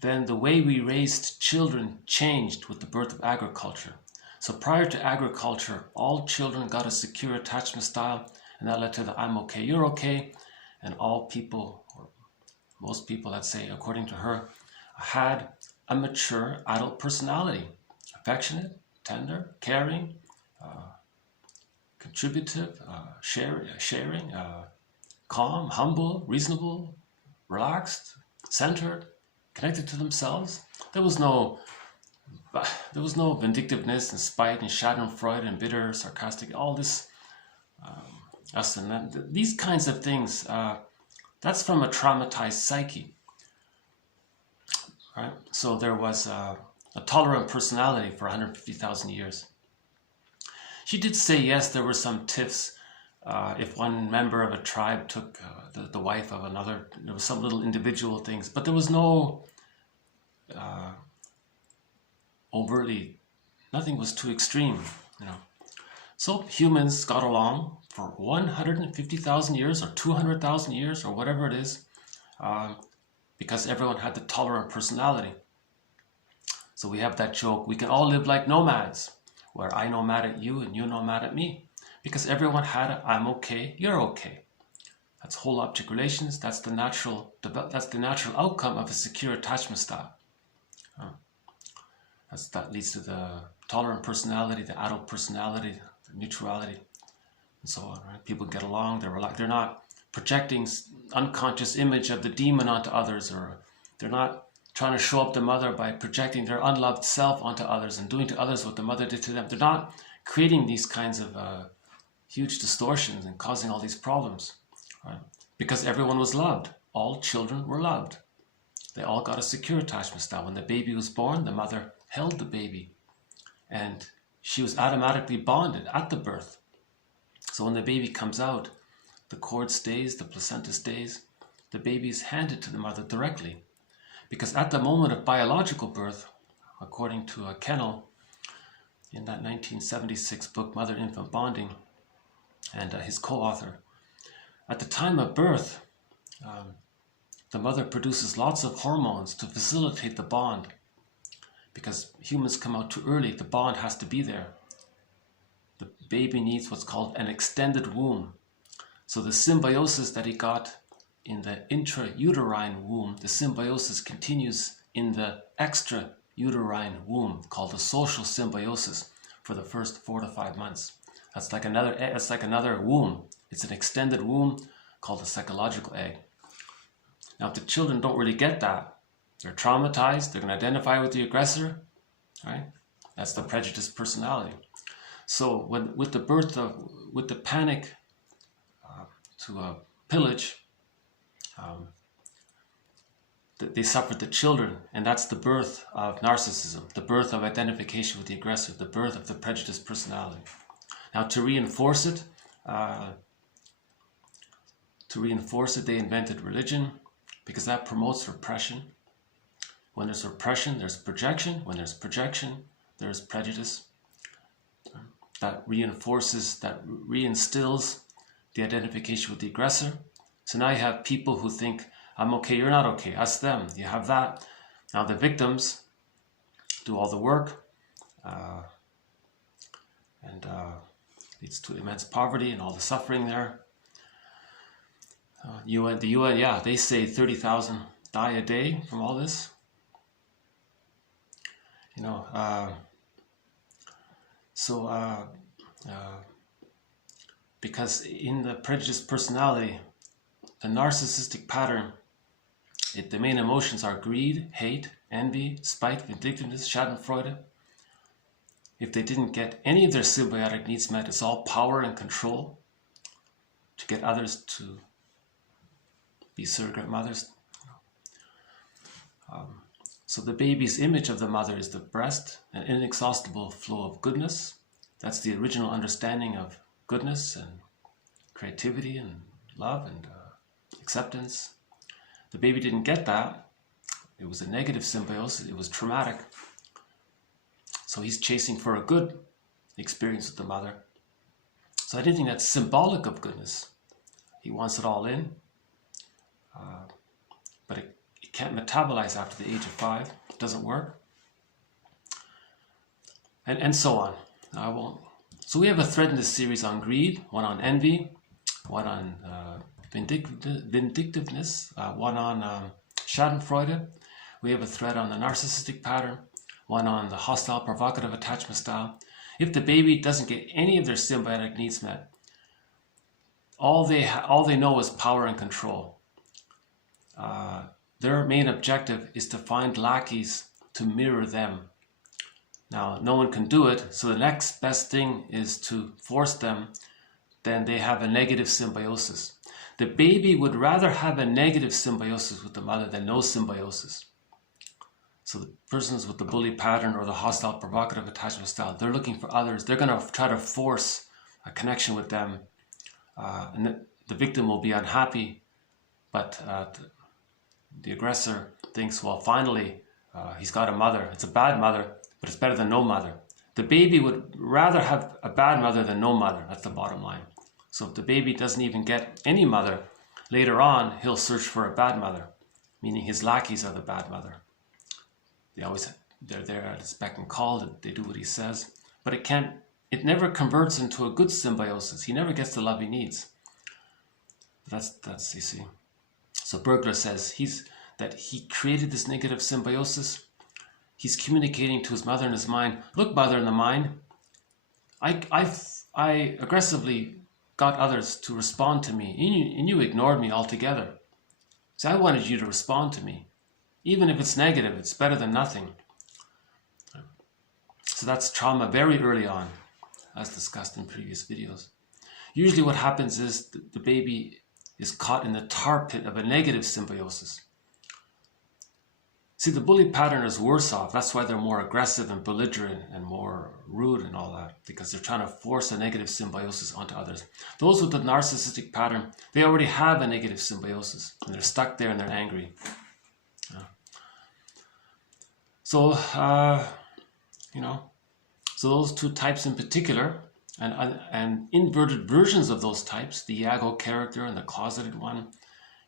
Then the way we raised children changed with the birth of agriculture. So prior to agriculture, all children got a secure attachment style, and that led to the I'm okay, you're okay, and all people, or most people, let's say, according to her, had a mature adult personality, affectionate, tender, caring, contributive, sharing, calm, humble, reasonable, relaxed, centered, connected to themselves. There was no vindictiveness and spite and schadenfreude and bitter, sarcastic, all this, us and that. These kinds of things, that's from a traumatized psyche. Right? So there was a tolerant personality for 150,000 years. She did say, yes, there were some tiffs. If one member of a tribe took the wife of another, there was some little individual things, but there was no overtly, nothing was too extreme, you know. So humans got along for 150,000 years or 200,000 years or whatever it is, because everyone had the tolerant personality. So we have that joke, we can all live like nomads, where I nomad at you and you nomad at me, because everyone had a I'm okay, you're okay. That's whole object relations. That's the natural outcome of a secure attachment style. That leads to the tolerant personality, the adult personality, the neutrality, and so on. Right? People get along. They're not projecting unconscious image of the demon onto others, or they're not trying to show up the mother by projecting their unloved self onto others and doing to others what the mother did to them. They're not creating these kinds of huge distortions and causing all these problems, right? Because everyone was loved. All children were loved. They all got a secure attachment style. When the baby was born, the mother held the baby, and she was automatically bonded at the birth. So when the baby comes out, the cord stays, the placenta stays, the baby is handed to the mother directly. Because at the moment of biological birth, according to Kelley in that 1976 book, Mother-Infant Bonding, and his co-author, at the time of birth, the mother produces lots of hormones to facilitate the bond. Because humans come out too early, the bond has to be there. The baby needs what's called an extended womb. So the symbiosis that he got in the intrauterine womb, the symbiosis continues in the extrauterine womb, called the social symbiosis, for the first 4 to 5 months. That's like another womb. It's an extended womb called the psychological egg. Now, if the children don't really get that, they're traumatized, they're going to identify with the aggressor, right? That's the prejudiced personality. So with the panic to pillage, they suffered the children, and that's the birth of narcissism, the birth of identification with the aggressor, the birth of the prejudiced personality. Now, to reinforce it, they invented religion, because that promotes repression. When there's repression, there's projection. When there's projection, there's prejudice. That reinstills the identification with the aggressor. So now you have people who think, I'm okay, you're not okay, us, them. You have that. Now the victims do all the work, and leads to immense poverty and all the suffering there. The UN, yeah, they say 30,000 die a day from all this. You know, because in the prejudiced personality, the narcissistic pattern, the main emotions are greed, hate, envy, spite, vindictiveness, schadenfreude. If they didn't get any of their symbiotic needs met, it's all power and control to get others to be surrogate mothers. So the baby's image of the mother is the breast, an inexhaustible flow of goodness. That's the original understanding of goodness and creativity and love and acceptance. The baby didn't get that. It was a negative symbiosis. It was traumatic. So he's chasing for a good experience with the mother. So anything that's symbolic of goodness, he wants it all in. But it can't metabolize after the age of 5. It doesn't work. And so on. I won't. So we have a thread in this series on greed, one on envy, one on vindictiveness, one on schadenfreude. We have a thread on the narcissistic pattern, one on the hostile provocative attachment style. If the baby doesn't get any of their symbiotic needs met, all they know is power and control. Their main objective is to find lackeys to mirror them. Now, no one can do it, so the next best thing is to force them. Then they have a negative symbiosis. The baby would rather have a negative symbiosis with the mother than no symbiosis. So the persons with the bully pattern or the hostile provocative attachment style, they're looking for others. They're going to try to force a connection with them. And the victim will be unhappy, but the aggressor thinks, well, finally, he's got a mother. It's a bad mother, but it's better than no mother. The baby would rather have a bad mother than no mother. That's the bottom line. So if the baby doesn't even get any mother, later on, he'll search for a bad mother, meaning his lackeys are the bad mother. They're there at his beck and call. They do what he says, but it never converts into a good symbiosis. He never gets the love he needs. That's you see. So Bergler says that he created this negative symbiosis. He's communicating to his mother in his mind. Look, mother in the mind, I aggressively got others to respond to me, and you ignored me altogether. So I wanted you to respond to me. Even if it's negative, it's better than nothing. So that's trauma very early on, as discussed in previous videos. Usually what happens is the baby is caught in the tar pit of a negative symbiosis. See, the bully pattern is worse off. That's why they're more aggressive and belligerent and more rude and all that, because they're trying to force a negative symbiosis onto others. Those with the narcissistic pattern, they already have a negative symbiosis, and they're stuck there and they're angry. Yeah. So, so those two types in particular, and inverted versions of those types, the Iago character and the closeted one,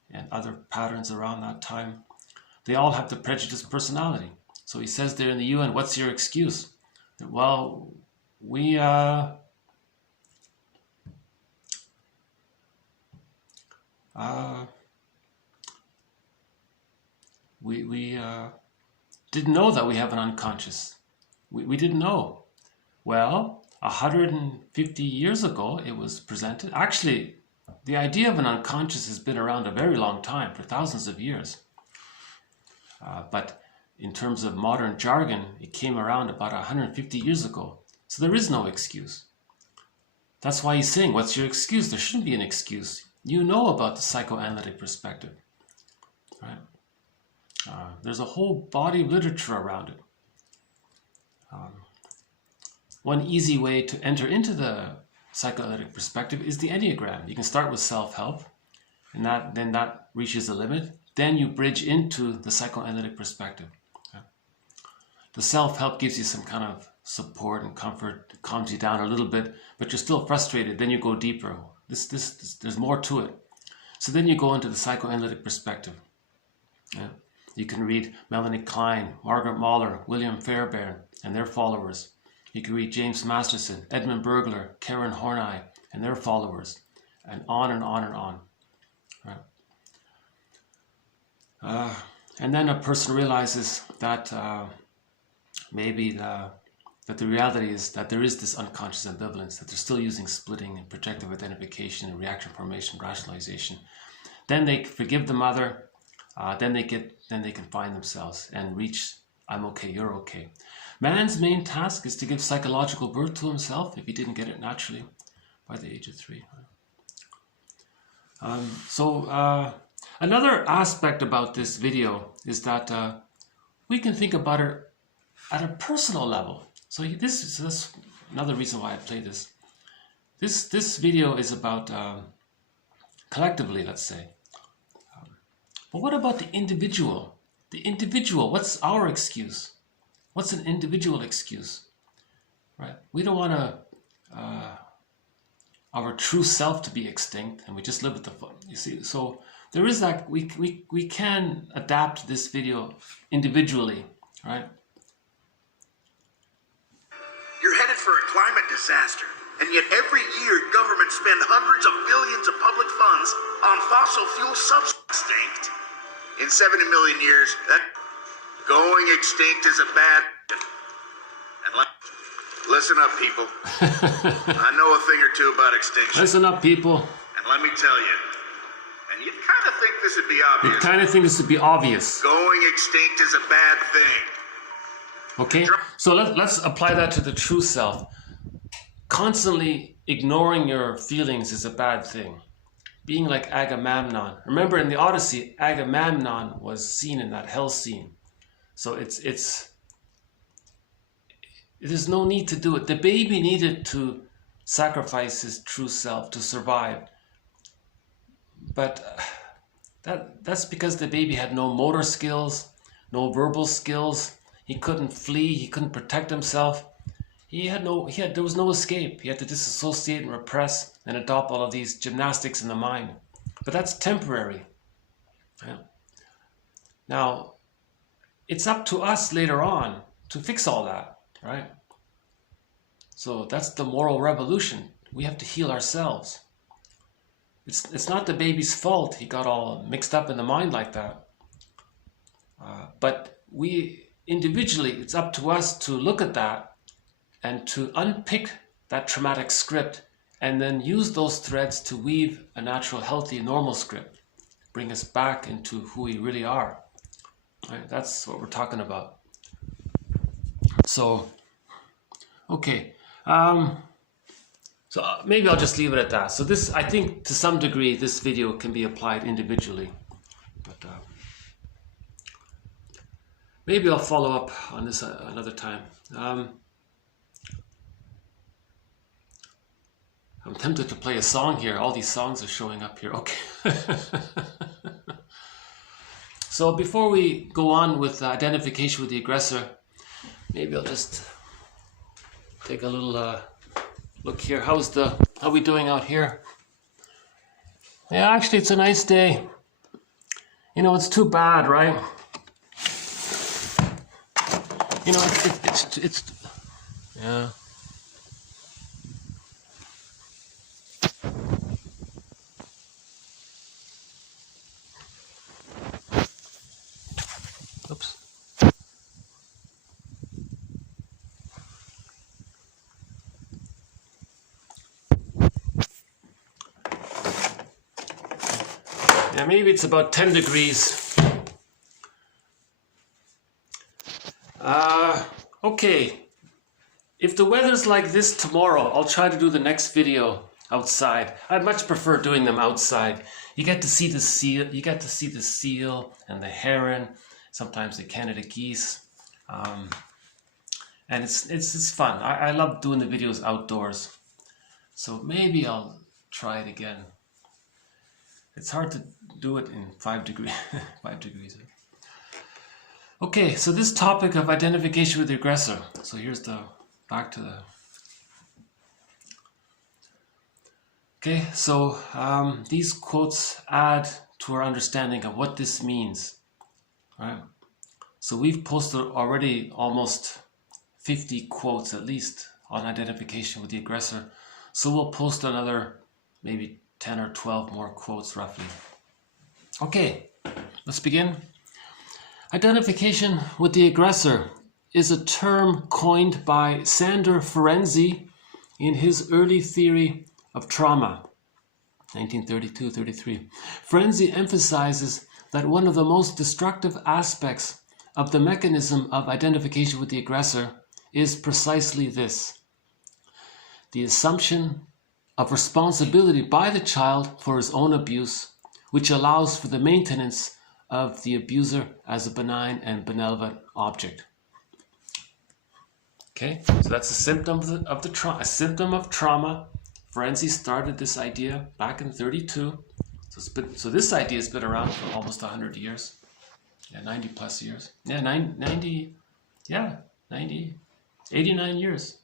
and other patterns around that time, they all have the prejudiced personality. So he says there in the UN, what's your excuse? Well, we we didn't know that we have an unconscious. We didn't know. Well, 150 years ago it was presented. Actually, the idea of an unconscious has been around a very long time, for thousands of years. But in terms of modern jargon, it came around about 150 years ago. So there is no excuse. That's why he's saying, what's your excuse? There shouldn't be an excuse. You know about the psychoanalytic perspective, right? There's a whole body of literature around it. One easy way to enter into the psychoanalytic perspective is the Enneagram. You can start with self-help, and then that reaches a limit. Then you bridge into the psychoanalytic perspective. Okay? The self-help gives you some kind of support and comfort, calms you down a little bit, but you're still frustrated. Then you go deeper. There's more to it. So then you go into the psychoanalytic perspective. Yeah? You can read Melanie Klein, Margaret Mahler, William Fairbairn, and their followers. You can read James Masterson, Edmund Burglar, Karen Horney, and their followers, and on and on and on. Right? And then a person realizes that maybe that the reality is that there is this unconscious ambivalence, that they're still using splitting and projective identification and reaction formation, rationalization. Then they forgive the mother. Then they can find themselves and reach, I'm okay, you're okay. Man's main task is to give psychological birth to himself if he didn't get it naturally by the age of 3. Another aspect about this video is that we can think about it at a personal level. So this is another reason why I play this. This video is about collectively, let's say. But what about the individual? The individual, what's our excuse? What's an individual excuse? Right? We don't want our true self to be extinct, and we just live with the fun. You see, so there is that we can adapt this video individually, right? You're headed for a climate disaster, and yet every year governments spend hundreds of billions of public funds on fossil fuel substitutes. In 70 million years, that going extinct is a bad. And listen up, people. I know a thing or two about extinction. Listen up, people. And let me tell you, and you'd kind of think this would be obvious. You kind of think this would be obvious. Going extinct is a bad thing. Okay, so let's apply that to the true self. Constantly ignoring your feelings is a bad thing. Being like Agamemnon. Remember in the Odyssey, Agamemnon was seen in that hell scene. So there's no need to do it. The baby needed to sacrifice his true self to survive. But that's because the baby had no motor skills, no verbal skills. He couldn't flee, he couldn't protect himself. There was no escape. He had to disassociate and repress and adopt all of these gymnastics in the mind. But that's temporary. Yeah. Now, it's up to us later on to fix all that, right? So that's the moral revolution. We have to heal ourselves. It's not the baby's fault he got all mixed up in the mind like that. But we individually, it's up to us to look at that and to unpick that traumatic script and then use those threads to weave a natural, healthy, normal script. Bring us back into who we really are. Right? That's what we're talking about. So, okay. So maybe I'll just leave it at that. So this, I think to some degree, this video can be applied individually. But maybe I'll follow up on this another time. I'm tempted to play a song here. All these songs are showing up here. Okay. So before we go on with identification with the aggressor, maybe I'll just take a little look here. How we doing out here? Yeah, actually it's a nice day. You know, it's too bad, right? You know, it's yeah. And maybe it's about 10 degrees. Okay. If the weather's like this tomorrow, I'll try to do the next video outside. I'd much prefer doing them outside. You get to see the seal. You get to see the seal and the heron. Sometimes the Canada geese. And it's fun. I love doing the videos outdoors. So maybe I'll try it again. It's hard to do it in 5 degrees. 5 degrees. Okay, so this topic of identification with the aggressor. So here's the back to the. Okay, so these quotes add to our understanding of what this means. Right. So we've posted already almost 50 quotes at least on identification with the aggressor. So we'll post another maybe 10 or 12 more quotes roughly. Okay, let's begin. Identification with the aggressor is a term coined by Sándor Ferenczi in his early theory of trauma, 1932-33. Ferenczi emphasizes that one of the most destructive aspects of the mechanism of identification with the aggressor is precisely this: the assumption of responsibility by the child for his own abuse, which allows for the maintenance of the abuser as a benign and benevolent object. Okay, so that's a symptom of the trauma. A symptom of trauma. Ferenczi started this idea back in 32. So this idea has been around for almost 100 years. Yeah, 90 plus years. Yeah, 90. Yeah, 90. 89 years.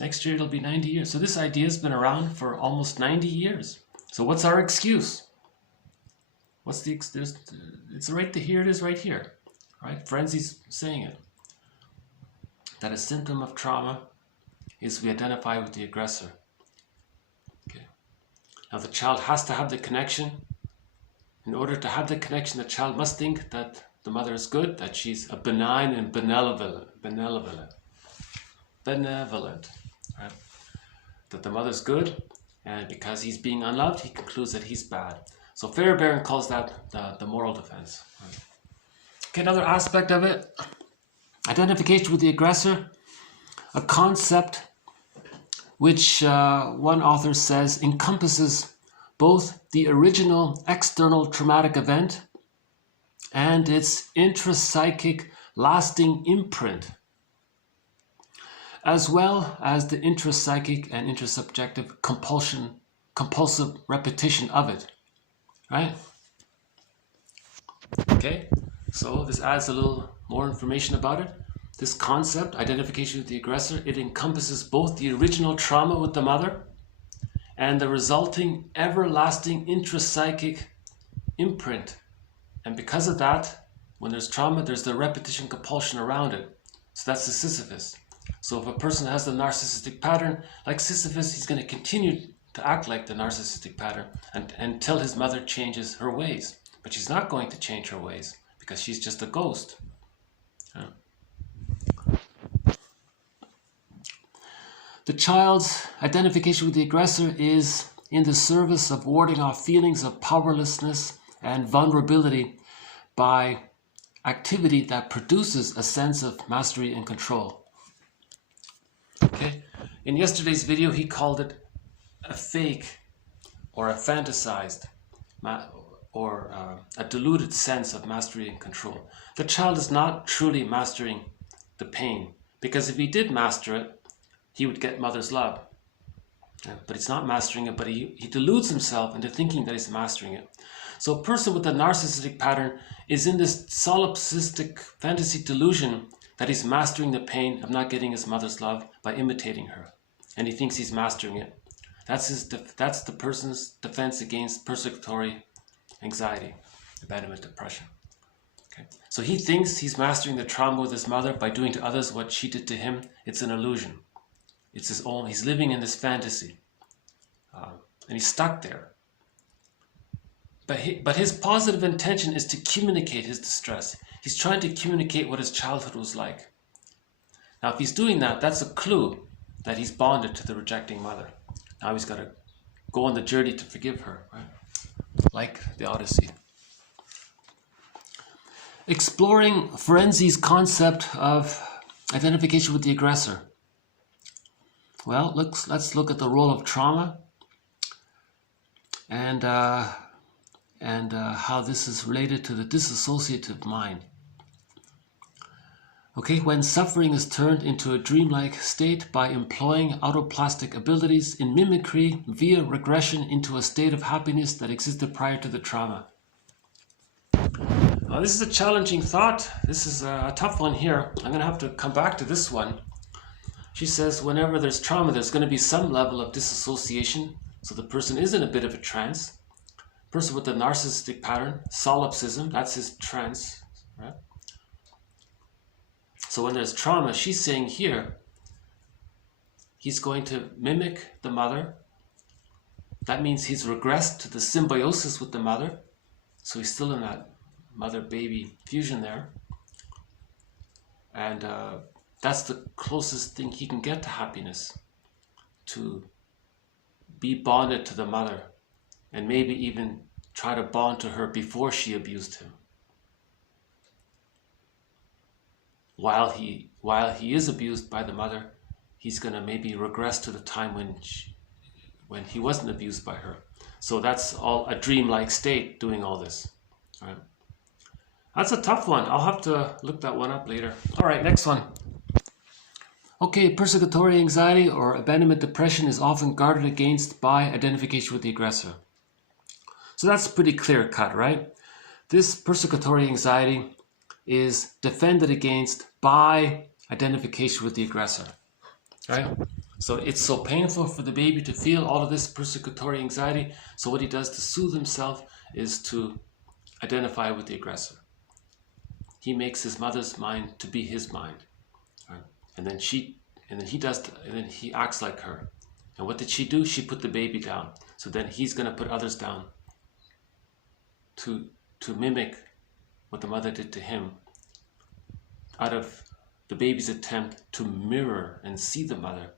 Next year it'll be 90 years. So this idea has been around for almost 90 years. So what's our excuse? What's the excuse? It's right here. It is right here. Right? Ferenczi's saying it. That a symptom of trauma is we identify with the aggressor. Okay. Now the child has to have the connection. In order to have the connection, the child must think that the mother is good, that she's a benign and benevolent. Right? That the mother's good, and because he's being unloved, he concludes that he's bad. So Fairbairn calls that the moral defense. Right? Okay, another aspect of it, identification with the aggressor, a concept which one author says encompasses both the original external traumatic event and its intra-psychic lasting imprint, as well as the intra-psychic and intrasubjective compulsive repetition of it. Right? Okay, so this adds a little more information about it. This concept, identification with the aggressor, it encompasses both the original trauma with the mother and the resulting everlasting intrapsychic imprint. And because of that, when there's trauma, there's the repetition compulsion around it. So that's the Sisyphus. So if a person has the narcissistic pattern, like Sisyphus, he's going to continue to act like the narcissistic pattern until his mother changes her ways. But she's not going to change her ways because she's just a ghost. Yeah. The child's identification with the aggressor is in the service of warding off feelings of powerlessness and vulnerability by activity that produces a sense of mastery and control. Okay. In yesterday's video, he called it a fake or a fantasized or a diluted sense of mastery and control. The child is not truly mastering the pain, because if he did master it, he would get mother's love. But he's not mastering it, but he deludes himself into thinking that he's mastering it. So a person with a narcissistic pattern is in this solipsistic fantasy delusion that he's mastering the pain of not getting his mother's love by imitating her. And he thinks he's mastering it. That's the person's defense against persecutory anxiety, abandonment, depression. Okay. So he thinks he's mastering the trauma with his mother by doing to others what she did to him. It's an illusion. It's his own. He's living in this fantasy. And he's stuck there. But his positive intention is to communicate his distress. He's trying to communicate what his childhood was like. Now, if he's doing that, that's a clue that he's bonded to the rejecting mother. Now he's got to go on the journey to forgive her. Right? like the Odyssey. Exploring Ferenczi's concept of identification with the aggressor. Well, let's look at the role of trauma and how this is related to the dissociative mind. Okay, when suffering is turned into a dreamlike state by employing autoplastic abilities in mimicry via regression into a state of happiness that existed prior to the trauma. Now, this is a challenging thought. This is a tough one here. I'm going to have to come back to this one. She says whenever there's trauma, there's going to be some level of disassociation. So the person is in a bit of a trance. Person with the narcissistic pattern, solipsism, that's his trance, right? So when there's trauma, she's saying here, he's going to mimic the mother. That means he's regressed to the symbiosis with the mother. So he's still in that mother-baby fusion there. And that's the closest thing he can get to happiness, to be bonded to the mother and maybe even try to bond to her before she abused him. While he is abused by the mother, he's going to maybe regress to the time when he wasn't abused by her. So that's all a dreamlike state doing all this. All right. That's a tough one. I'll have to look that one up later. All right, next one. Okay, persecutory anxiety or abandonment depression is often guarded against by identification with the aggressor. So that's pretty clear cut, right? This persecutory anxiety is defended against by identification with the aggressor, right? So it's so painful for the baby to feel all of this persecutory anxiety. So what he does to soothe himself is to identify with the aggressor. He makes his mother's mind to be his mind, right? And then he acts like her. And what did she do? She put the baby down. So then he's going to put others down to mimic what the mother did to him, out of the baby's attempt to mirror and see the mother,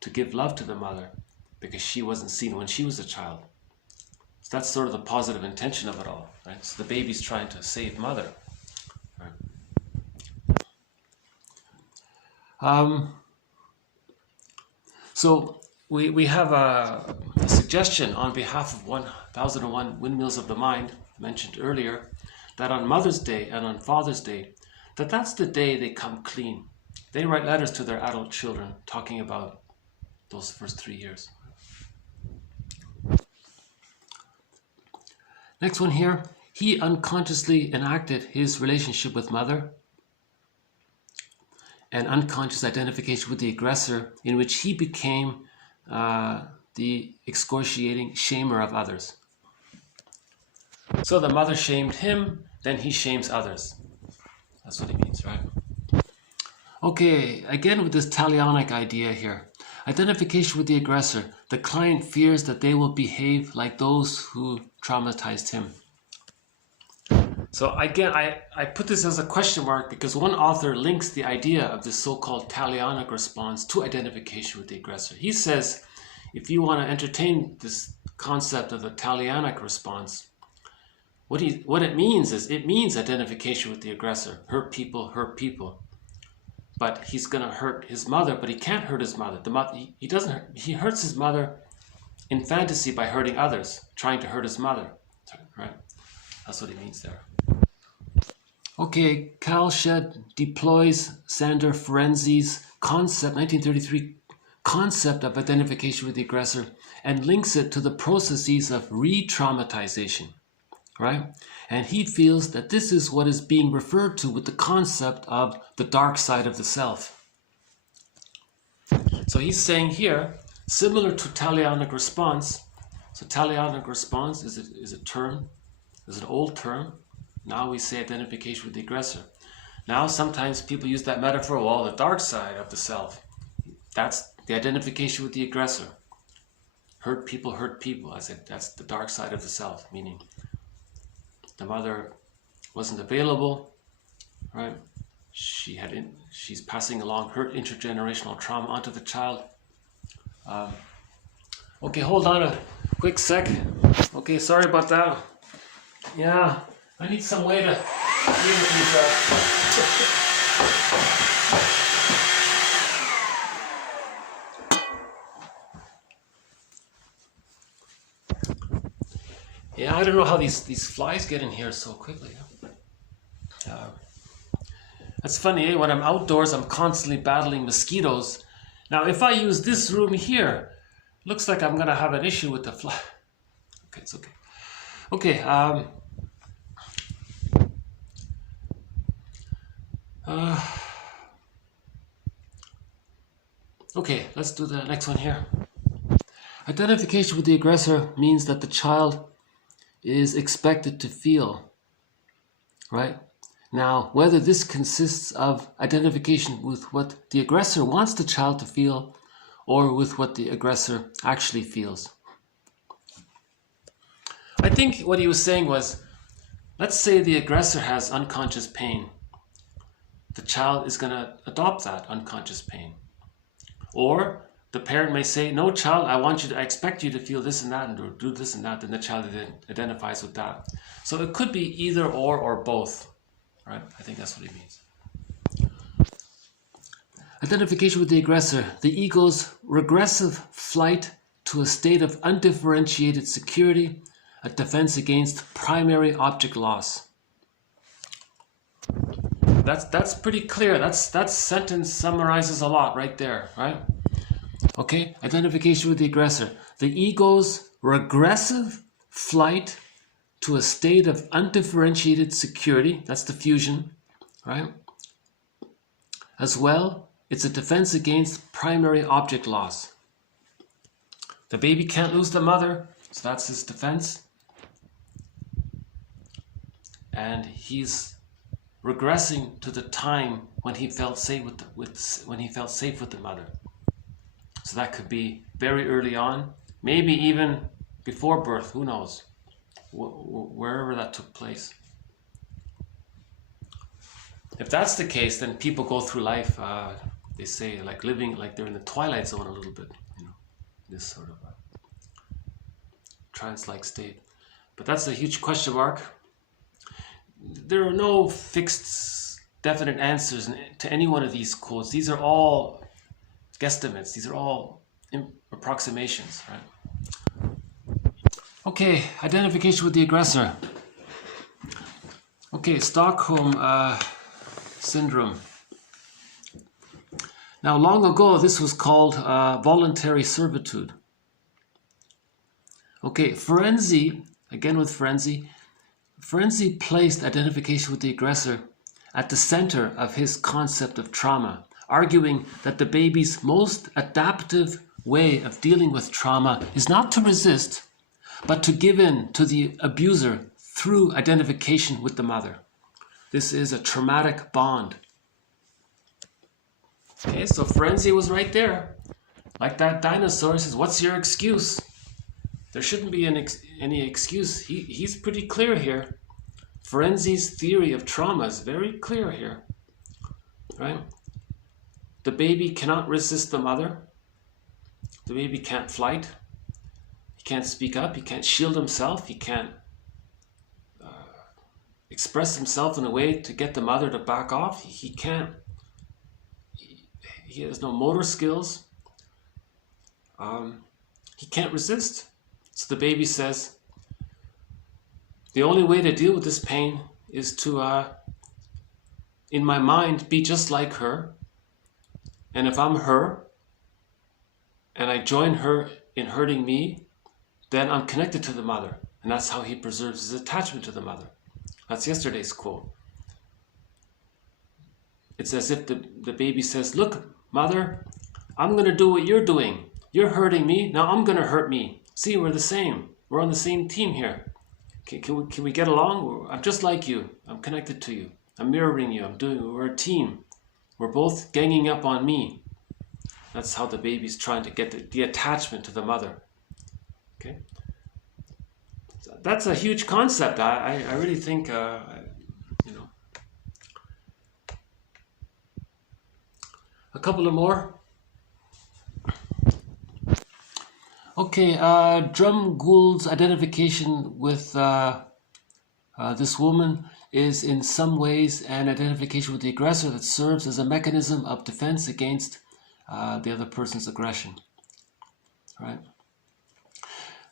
to give love to the mother, because she wasn't seen when she was a child. So that's sort of the positive intention of it all, right? So the baby's trying to save mother, right? So we have a suggestion on behalf of 1001 Windmills of the Mind, mentioned earlier, that on Mother's Day and on Father's Day, that's the day they come clean. They write letters to their adult children talking about those first 3 years. Next one here, he unconsciously enacted his relationship with mother and unconscious identification with the aggressor, in which he became the excoriating shamer of others. So the mother shamed him, then he shames others. That's what he means, right? Okay, again with this talionic idea here. Identification with the aggressor. The client fears that they will behave like those who traumatized him. So again, I put this as a question mark because one author links the idea of this so-called talionic response to identification with the aggressor. He says, if you want to entertain this concept of the talionic response, what it means is, it means identification with the aggressor. Hurt people. But he's going to hurt his mother, but he can't hurt his mother. He hurts his mother in fantasy by hurting others, trying to hurt his mother, right? That's what he means there. Okay, Cal Shedd deploys Sándor Ferenczi's concept, 1933 concept of identification with the aggressor, and links it to the processes of re-traumatization, right? And he feels that this is what is being referred to with the concept of the dark side of the self. So he's saying here, similar to talionic response. So talionic response is a term, is an old term. Now we say identification with the aggressor. Now sometimes people use that metaphor, well, the dark side of the self. That's the identification with the aggressor. Hurt people. I said that's the dark side of the self, meaning the mother wasn't available, right? She's passing along her intergenerational trauma onto the child. Okay, hold on Quick sec. Okay, sorry about that. Yeah, I need some way to deal with these. Yeah, I don't know how these flies get in here so quickly. That's funny, eh? When I'm outdoors, I'm constantly battling mosquitoes. Now, if I use this room here, looks like I'm gonna have an issue with the fly. Okay, it's okay. Okay, okay, let's do the next one here. Identification with the aggressor means that the child is expected to feel, right? Now, whether this consists of identification with what the aggressor wants the child to feel or with what the aggressor actually feels. I think what he was saying was, let's say the aggressor has unconscious pain. The child is going to adopt that unconscious pain. Or the parent may say, no, child, I expect you to feel this and that and do this and that, and the child identifies with that. So it could be either or both, right? I think that's what he means. Identification with the aggressor, the ego's regressive flight to a state of undifferentiated security, a defense against primary object loss. That's pretty clear. That sentence summarizes a lot right there, right? Okay, identification with the aggressor. The ego's regressive flight to a state of undifferentiated security, that's the fusion, right? As well, it's a defense against primary object loss. The baby can't lose the mother, so that's his defense. And he's regressing to the time when he felt safe with the mother. So that could be very early on, maybe even before birth, who knows, wherever that took place. If that's the case, then people go through life, they say, like living like they're in the twilight zone a little bit, this sort of trance-like state. But that's a huge question mark. There are no fixed, definite answers to any one of these quotes. These are all guesstimates. These are all approximations, right? Okay, identification with the aggressor. Okay, Stockholm syndrome. Now, long ago, this was called voluntary servitude. Okay, Ferenczi, again with Ferenczi, Ferenczi placed identification with the aggressor at the center of his concept of trauma, arguing that the baby's most adaptive way of dealing with trauma is not to resist, but to give in to the abuser through identification with the mother. This is a traumatic bond. Okay, so Ferenczi was right there. Like that dinosaur, he says, what's your excuse? There shouldn't be any excuse. He's pretty clear here. Ferenczi's theory of trauma is very clear here, right? The baby cannot resist the mother. The baby can't fight. He can't speak up. He can't shield himself. He can't express himself in a way to get the mother to back off. He can't. He has no motor skills. He can't resist. So the baby says, the only way to deal with this pain is to, in my mind, be just like her. And if I'm her, and I join her in hurting me, then I'm connected to the mother. And that's how he preserves his attachment to the mother. That's yesterday's quote. It's as if the baby says, look, mother, I'm going to do what you're doing. You're hurting me, now I'm going to hurt me. See, we're the same. We're on the same team here. Can we get along? I'm just like you. I'm connected to you. I'm mirroring you. We're a team. We're both ganging up on me. That's how the baby's trying to get the attachment to the mother. Okay? So that's a huge concept. I really think, A couple of more. Okay, Drumgoole's identification with this woman is in some ways an identification with the aggressor that serves as a mechanism of defense against the other person's aggression. Right?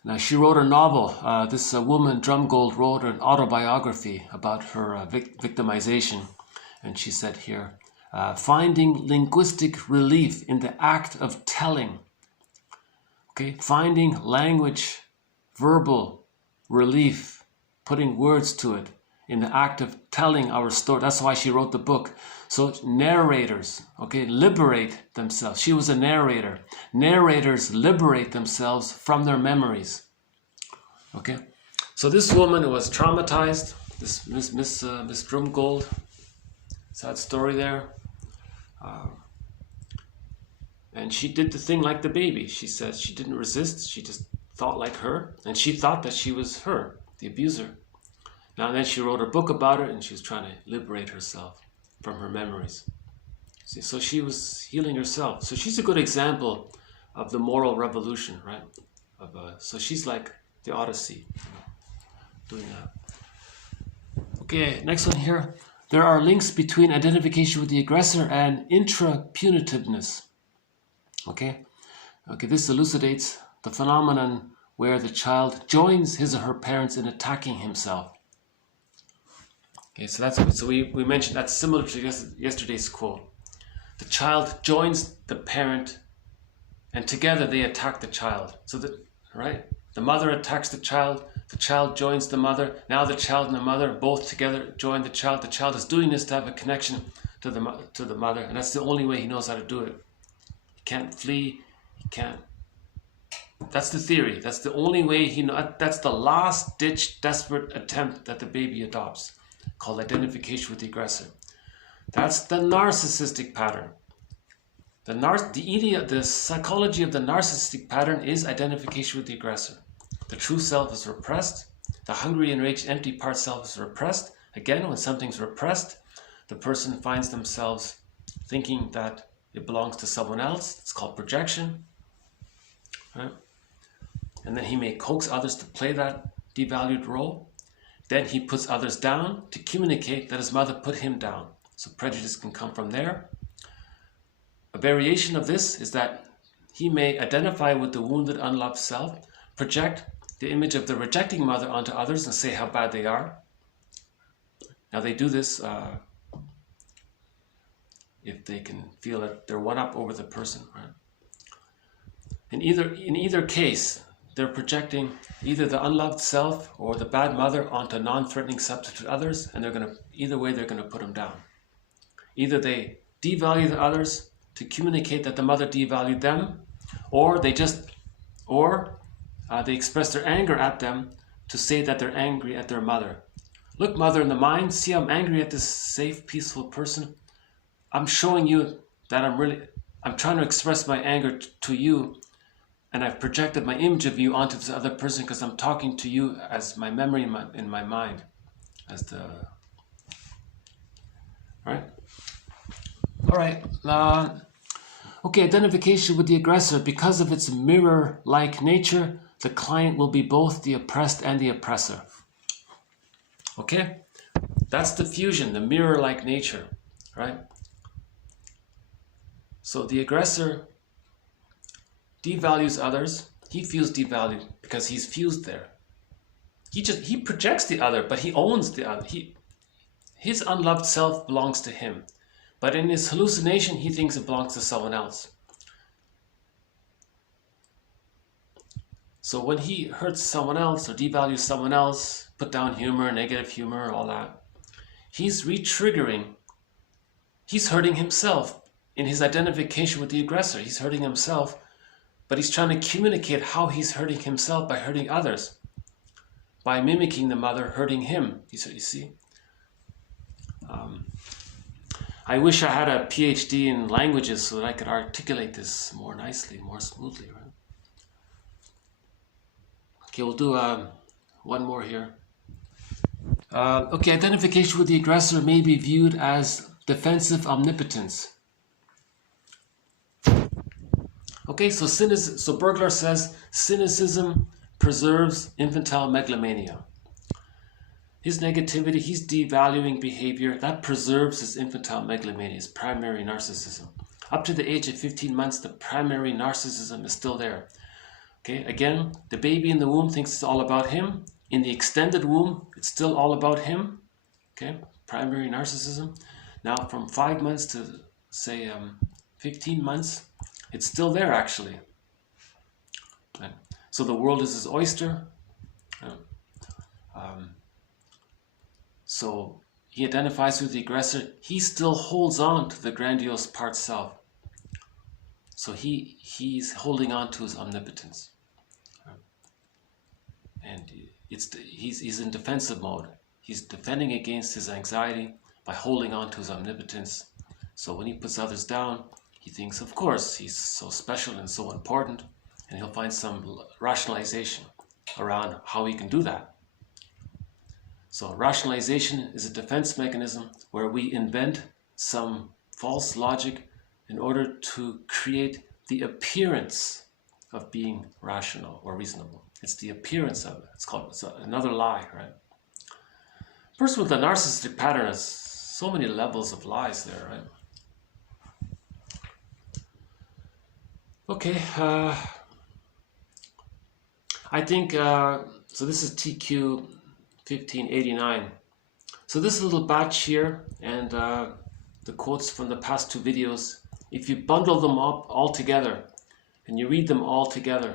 Now, she wrote a novel. This woman, Drumgoole, wrote an autobiography about her victimization. And she said here, finding linguistic relief in the act of telling. Okay, finding language, verbal relief, putting words to it in the act of telling our story. That's why she wrote the book. So narrators, okay, liberate themselves. She was a narrator. Narrators liberate themselves from their memories. Okay, so this woman was traumatized. This Miss Drumgoole, sad story there. And she did the thing like the baby. She says she didn't resist. She just thought like her, and she thought that she was her, the abuser. Now and then she wrote a book about it, and she was trying to liberate herself from her memories. See, so she was healing herself. So she's a good example of the moral revolution, right? So she's like the Odyssey, doing that. Okay, next one here. There are links between identification with the aggressor and intra-punitiveness. Okay, this elucidates the phenomenon where the child joins his or her parents in attacking himself. Okay, so we mentioned that's similar to yesterday's quote. The child joins the parent, and together they attack the child. So that, right, the mother attacks the child joins the mother. Now the child and the mother both together join the child. The child is doing this to have a connection to the mother, and that's the only way he knows how to do it. He can't flee. He can't. That's the theory. That's the only way he knows. That's the last-ditch, desperate attempt that the baby adopts, called identification with the aggressor. That's the narcissistic pattern. The psychology of the narcissistic pattern is identification with the aggressor. The true self is repressed. The hungry, enraged, empty part self is repressed. Again, when something's repressed, the person finds themselves thinking that it belongs to someone else. It's called projection. Right? And then he may coax others to play that devalued role. Then he puts others down to communicate that his mother put him down. So prejudice can come from there. A variation of this is that he may identify with the wounded, unloved self, project the image of the rejecting mother onto others and say how bad they are. Now they do this if they can feel that they're one up over the person. Right? In either case, they're projecting either the unloved self or the bad mother onto non-threatening substitute others, and either way they're going to put them down. Either they devalue the others to communicate that the mother devalued them, or they express their anger at them to say that they're angry at their mother. Look, mother in the mind, see I'm angry at this safe, peaceful person. I'm showing you that I'm trying to express my anger to you, and I've projected my image of you onto this other person because I'm talking to you as my memory in my mind. Right? All right. Okay, identification with the aggressor. Because of its mirror-like nature, the client will be both the oppressed and the oppressor. Okay? That's the fusion, the mirror-like nature, right? So the aggressor devalues others. He feels devalued because he's fused there. He projects the other, but he owns the other. His unloved self belongs to him. But in his hallucination, he thinks it belongs to someone else. So when he hurts someone else or devalues someone else, put down humor, negative humor, all that, he's re-triggering. He's hurting himself in his identification with the aggressor. He's hurting himself, but he's trying to communicate how he's hurting himself by hurting others, by mimicking the mother hurting him. You see? I wish I had a PhD in languages so that I could articulate this more nicely, more smoothly. Right? Okay, we'll do one more here. Okay, identification with the aggressor may be viewed as defensive omnipotence. Okay, so Bergler says cynicism preserves infantile megalomania. His negativity, his devaluing behavior, that preserves his infantile megalomania, his primary narcissism. Up to the age of 15 months, the primary narcissism is still there. Okay, again, the baby in the womb thinks it's all about him. In the extended womb, it's still all about him. Okay, primary narcissism. Now, from 5 months to, say, 15 months, it's still there, actually. Right? So the world is his oyster. So he identifies with the aggressor. He still holds on to the grandiose part self. So he's holding on to his omnipotence. And he's in defensive mode. He's defending against his anxiety by holding on to his omnipotence. So when he puts others down, he thinks, of course, he's so special and so important, and he'll find some rationalization around how he can do that. So rationalization is a defense mechanism where we invent some false logic in order to create the appearance of being rational or reasonable. It's the appearance of it. It's another lie, right? A person with a narcissistic pattern has so many levels of lies there, right? Okay, I think, so this is TQ 1589. So this little batch here and the quotes from the past two videos, if you bundle them up all together and you read them all together,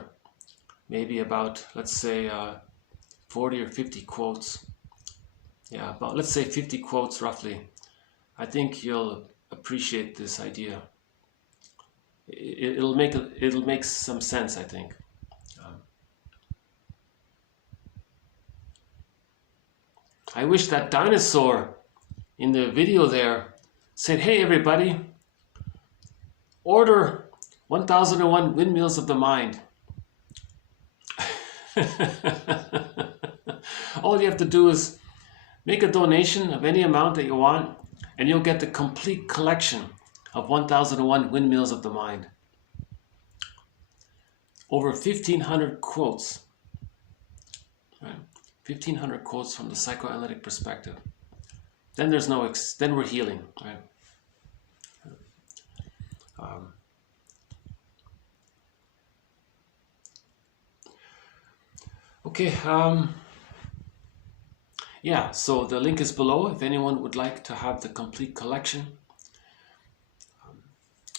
maybe about, let's say, 40 or 50 quotes, yeah, about, let's say 50 quotes roughly, I think you'll appreciate this idea. It'll make some sense, I think. I wish that dinosaur in the video there said, hey everybody, order 1001 Windmills of the Mind. All you have to do is make a donation of any amount that you want, and you'll get the complete collection of 1001 Windmills of the Mind. Over 1,500 quotes. Right? 1,500 quotes from the psychoanalytic perspective. Then there's no, then we're healing, right? Okay, yeah, so the link is below if anyone would like to have the complete collection.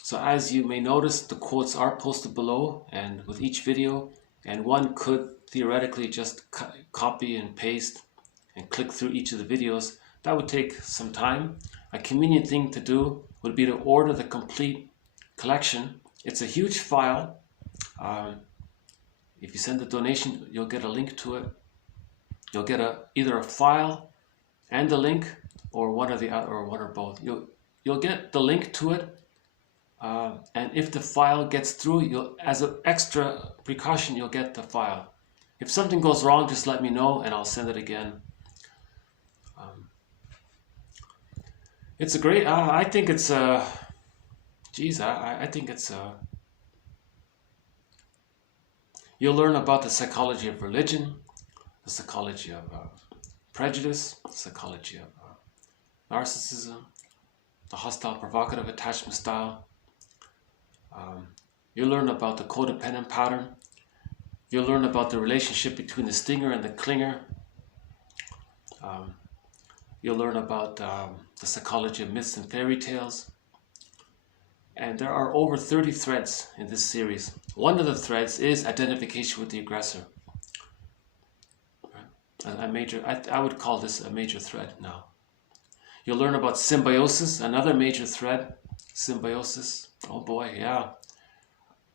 So as you may notice, the quotes are posted below and with each video, and one could theoretically just copy and paste and click through each of the videos. That would take some time. A convenient thing to do would be to order the complete collection. It's a huge file. If you send a donation, you'll get a link to it. You'll get either a file and a link, or one or the other, or one or both. You'll get the link to it, and if the file gets through, as an extra precaution, you'll get the file. If something goes wrong, just let me know, and I'll send it again. It's a great. I think it's geez, I think it's you'll learn about the psychology of religion, the psychology of prejudice, the psychology of narcissism, the hostile provocative attachment style. You'll learn about the codependent pattern. You'll learn about the relationship between the stinger and the clinger. You'll learn about the psychology of myths and fairy tales. And there are over 30 threads in this series. One of the threads is identification with the aggressor. I would call this a major thread now. You'll learn about symbiosis, another major thread. Symbiosis, oh boy, yeah.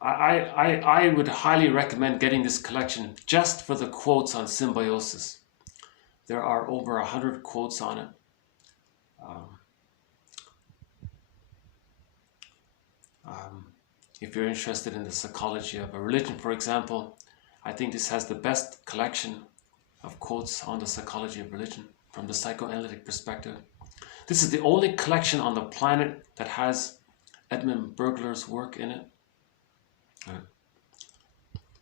I would highly recommend getting this collection just for the quotes on symbiosis. There are over 100 quotes on it. If you're interested in the psychology of a religion, for example, I think this has the best collection of quotes on the psychology of religion from the psychoanalytic perspective. This is the only collection on the planet that has Edmund Bergler's work in it.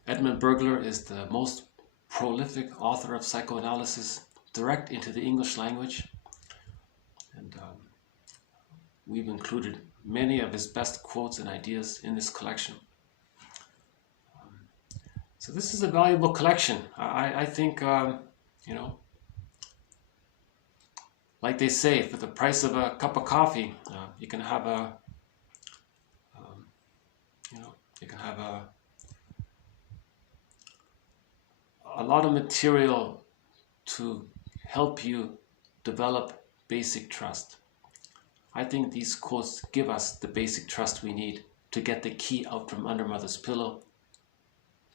Edmund Bergler is the most prolific author of psychoanalysis direct into the English language, and we've included many of his best quotes and ideas in this collection. So this is a valuable collection. I think, you know, like they say, for the price of a cup of coffee, you can have a, you know, you can have a lot of material to help you develop basic trust. I think these quotes give us the basic trust we need to get the key out from under mother's pillow,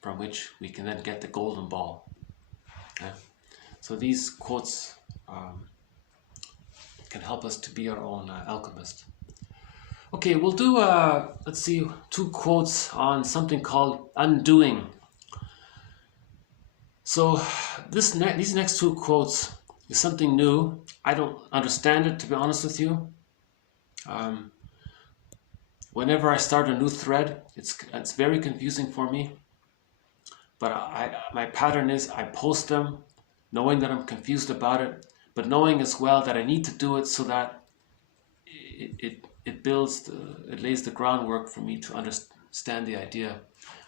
from which we can then get the golden ball. Yeah. So these quotes can help us to be our own alchemist. Okay, we'll do, let's see, 2 quotes on something called undoing. So these next 2 quotes is something new. I don't understand it, to be honest with you. Whenever I start a new thread, it's very confusing for me. But my pattern is I post them knowing that I'm confused about it, but knowing as well that I need to do it so that it builds, it lays the groundwork for me to understand the idea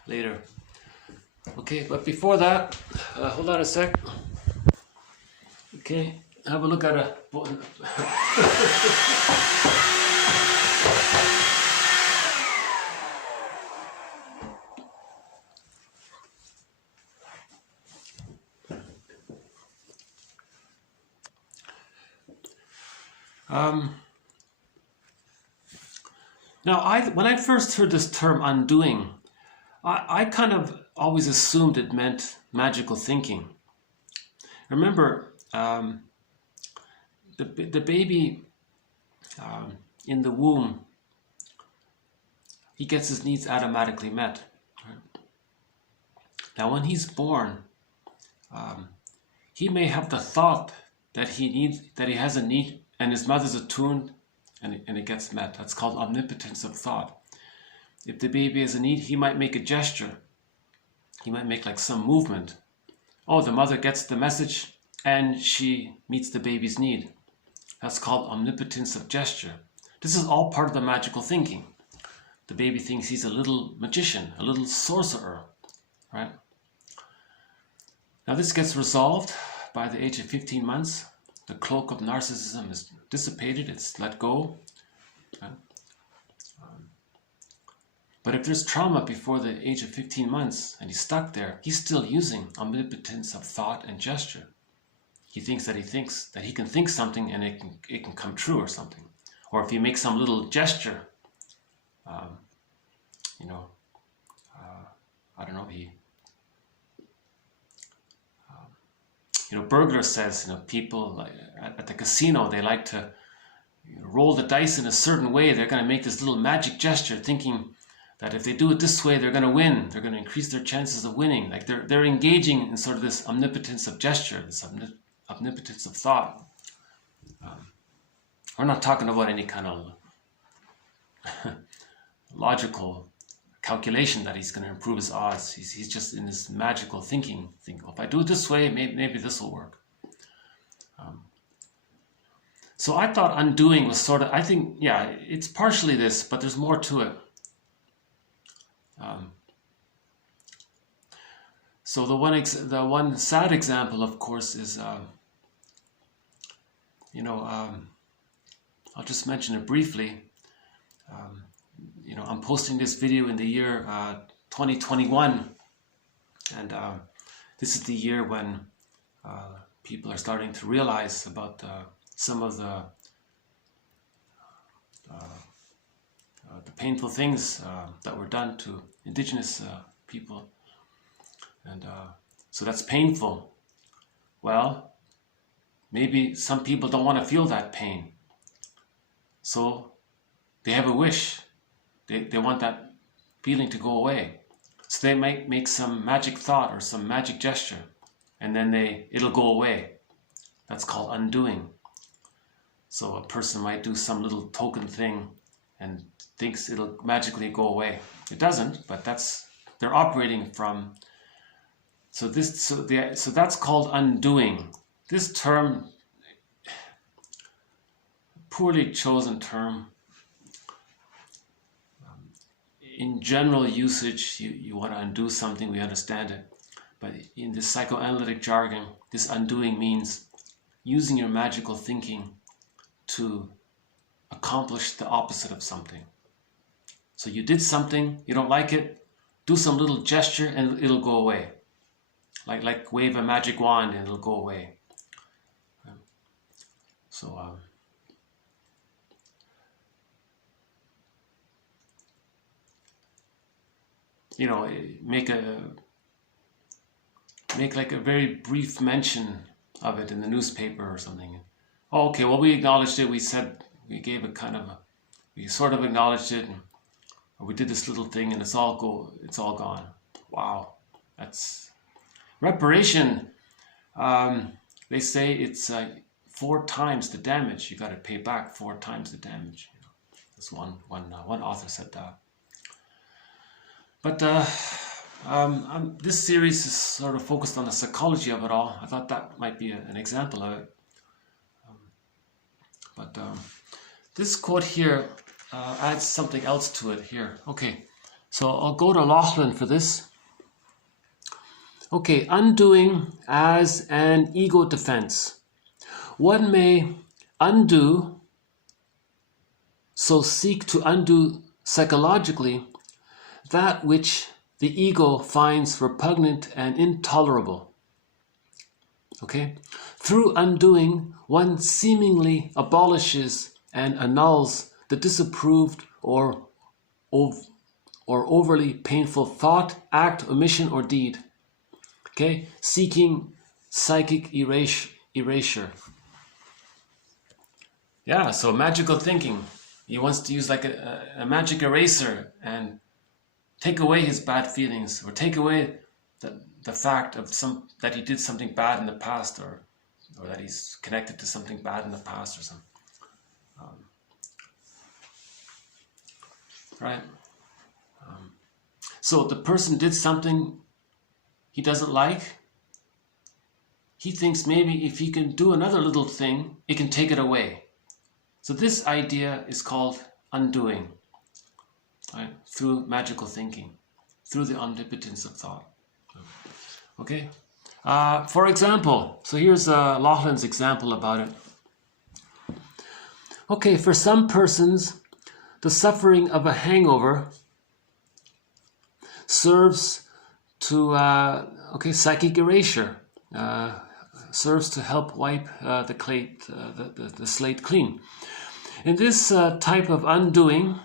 later. Okay, but before that, hold on a sec. Okay, have a look at a now, when I first heard this term undoing, I kind of always assumed it meant magical thinking. Remember, the baby in the womb, he gets his needs automatically met. Right? Now, when he's born, he may have the thought that he has a need, and his mother's attuned, and it gets met. That's called omnipotence of thought. If the baby has a need, he might make a gesture. He might make like some movement. Oh, the mother gets the message and she meets the baby's need. That's called omnipotence of gesture. This is all part of the magical thinking. The baby thinks he's a little magician, a little sorcerer, right? Now this gets resolved by the age of 15 months. The cloak of narcissism is dissipated, it's let go. Right? But if there's trauma before the age of 15 months and he's stuck there, he's still using omnipotence of thought and gesture. He thinks that he can think something and it can come true or something. Or if he makes some little gesture, you know, I don't know, you know, Bergler says, you know, people at the casino, they like to roll the dice in a certain way. They're going to make this little magic gesture, thinking that if they do it this way, they're going to win. They're going to increase their chances of winning. Like they're engaging in sort of this omnipotence of gesture, this omnipotence of thought. We're not talking about any kind of logical calculation that he's going to improve his odds. He's just in this magical thinking. If I do it this way, maybe this will work. So I thought undoing was sort of, I think, yeah, it's partially this, but there's more to it. So the one sad example, of course, is, you know, I'll just mention it briefly. You know, I'm posting this video in the year 2021, and this is the year when people are starting to realize about some of the painful things that were done to indigenous people, and so that's painful. Well, maybe some people don't want to feel that pain, so they have a wish. They want that feeling to go away. So they might make some magic thought or some magic gesture, and then it'll go away. That's called undoing. So a person might do some little token thing and thinks it'll magically go away. It doesn't, but that's they're operating from. So that's called undoing. This term, poorly chosen term. In general usage, you want to undo something, we understand it. But in this psychoanalytic jargon, this undoing means using your magical thinking to accomplish the opposite of something. So you did something, you don't like it, do some little gesture and it'll go away. Like wave a magic wand and it'll go away. So you know, make like a very brief mention of it in the newspaper or something. Oh, okay, well, we acknowledged it. We said, we gave a kind of we sort of acknowledged it, or we did this little thing, and it's all gone. Wow, that's reparation. They say it's 4 times the damage. You got to pay back 4 times the damage. You know, this one author said that. But this series is sort of focused on the psychology of it all. I thought that might be an example of it. But this quote here adds something else to it here. Okay, so I'll go to Laughlin for this. Okay, undoing as an ego defense. One may undo, so seek to undo psychologically that which the ego finds repugnant and intolerable. Okay? Through undoing, one seemingly abolishes and annuls the disapproved or overly painful thought, act, omission, or deed. Okay? Seeking psychic erasure. Yeah, so magical thinking. He wants to use like a magic eraser and take away his bad feelings, or take away the fact of that he did something bad in the past, or that he's connected to something bad in the past or something. Right? So the person did something he doesn't like. He thinks maybe if he can do another little thing, it can take it away. So this idea is called undoing. Right? Through magical thinking, through the omnipotence of thought. Okay? For example, so here's Laughlin's example about it. Okay, for some persons, the suffering of a hangover serves to, psychic erasure, serves to help wipe the slate clean. In this type of undoing,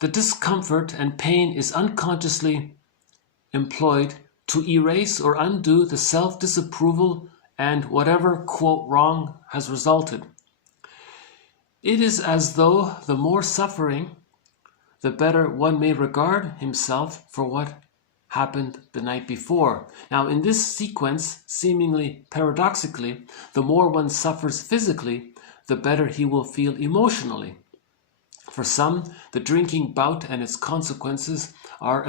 the discomfort and pain is unconsciously employed to erase or undo the self-disapproval and whatever, quote, wrong has resulted. It is as though the more suffering, the better one may regard himself for what happened the night before. Now, in this sequence, seemingly paradoxically, the more one suffers physically, the better he will feel emotionally. For some, the drinking bout and its consequences are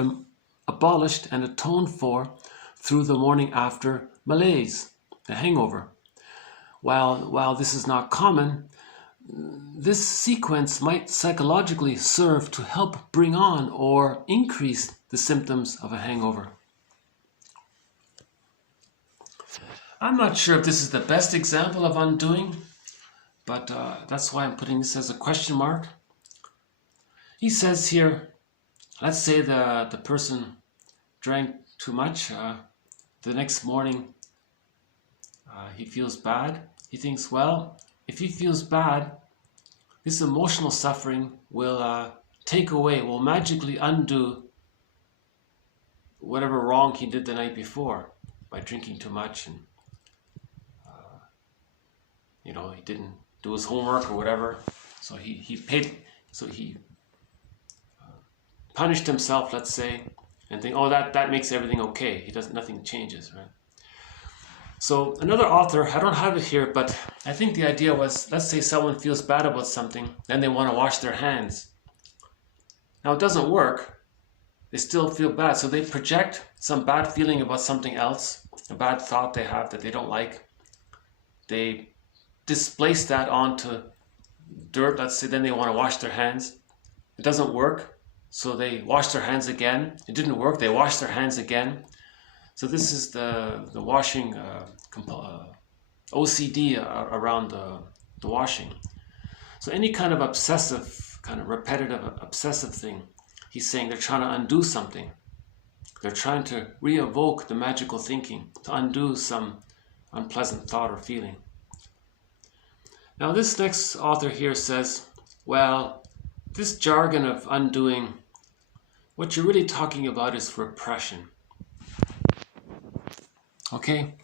abolished and atoned for through the morning after malaise, a hangover. While this is not common, this sequence might psychologically serve to help bring on or increase the symptoms of a hangover. I'm not sure if this is the best example of undoing, but that's why I'm putting this as a question mark. He says here, let's say the person drank too much. The next morning, he feels bad. He thinks, well, if he feels bad, this emotional suffering will take away, will magically undo whatever wrong he did the night before by drinking too much, and he didn't do his homework or whatever. So he punished himself, let's say, and think, oh, that makes everything okay. Nothing changes, right? So another author, I don't have it here, but I think the idea was, let's say someone feels bad about something, then they want to wash their hands. Now it doesn't work. they still feel bad. So they project some bad feeling about something else, a bad thought they have that they don't like. They displace that onto dirt, let's say, then they want to wash their hands. It doesn't work, so they wash their hands again. It didn't work, they wash their hands again. So this is the washing OCD around the washing. So any kind of obsessive, kind of repetitive, obsessive thing, he's saying they're trying to undo something. They're trying to re-evoke the magical thinking, to undo some unpleasant thought or feeling. Now this next author here says, well, this jargon of undoing, what you're really talking about is repression. Okay?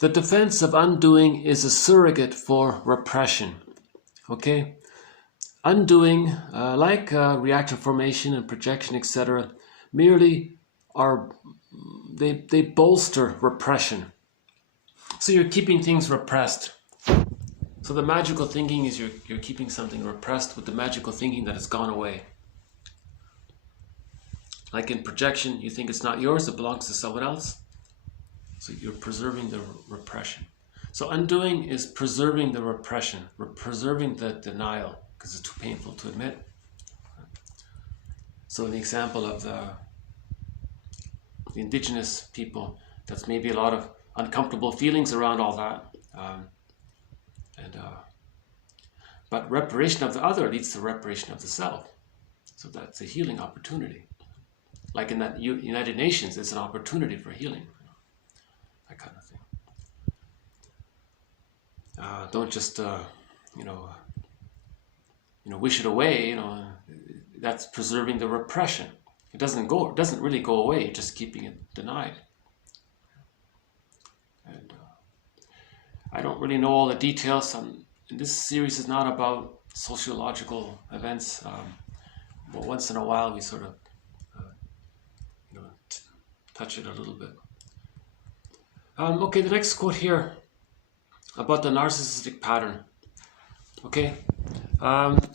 The defense of undoing is a surrogate for repression. Okay? Undoing, like reactive formation and projection, etc., merely are, they bolster repression. So you're keeping things repressed. So the magical thinking is you're keeping something repressed with the magical thinking that has gone away. Like in projection, you think it's not yours, it belongs to someone else. So you're preserving the repression. So undoing is preserving the repression, preserving the denial, because it's too painful to admit. So in the example of the indigenous people, that's maybe a lot of uncomfortable feelings around all that. But reparation of the other leads to reparation of the self. So that's a healing opportunity. Like in that United Nations, it's an opportunity for healing. That kind of thing. Don't just, wish it away. That's preserving the repression. It doesn't really go away. You're just keeping it denied. And I don't really know all the details. This series is not about sociological events, but once in a while we sort of, touch it a little bit. Okay, the next quote here about the narcissistic pattern. Okay,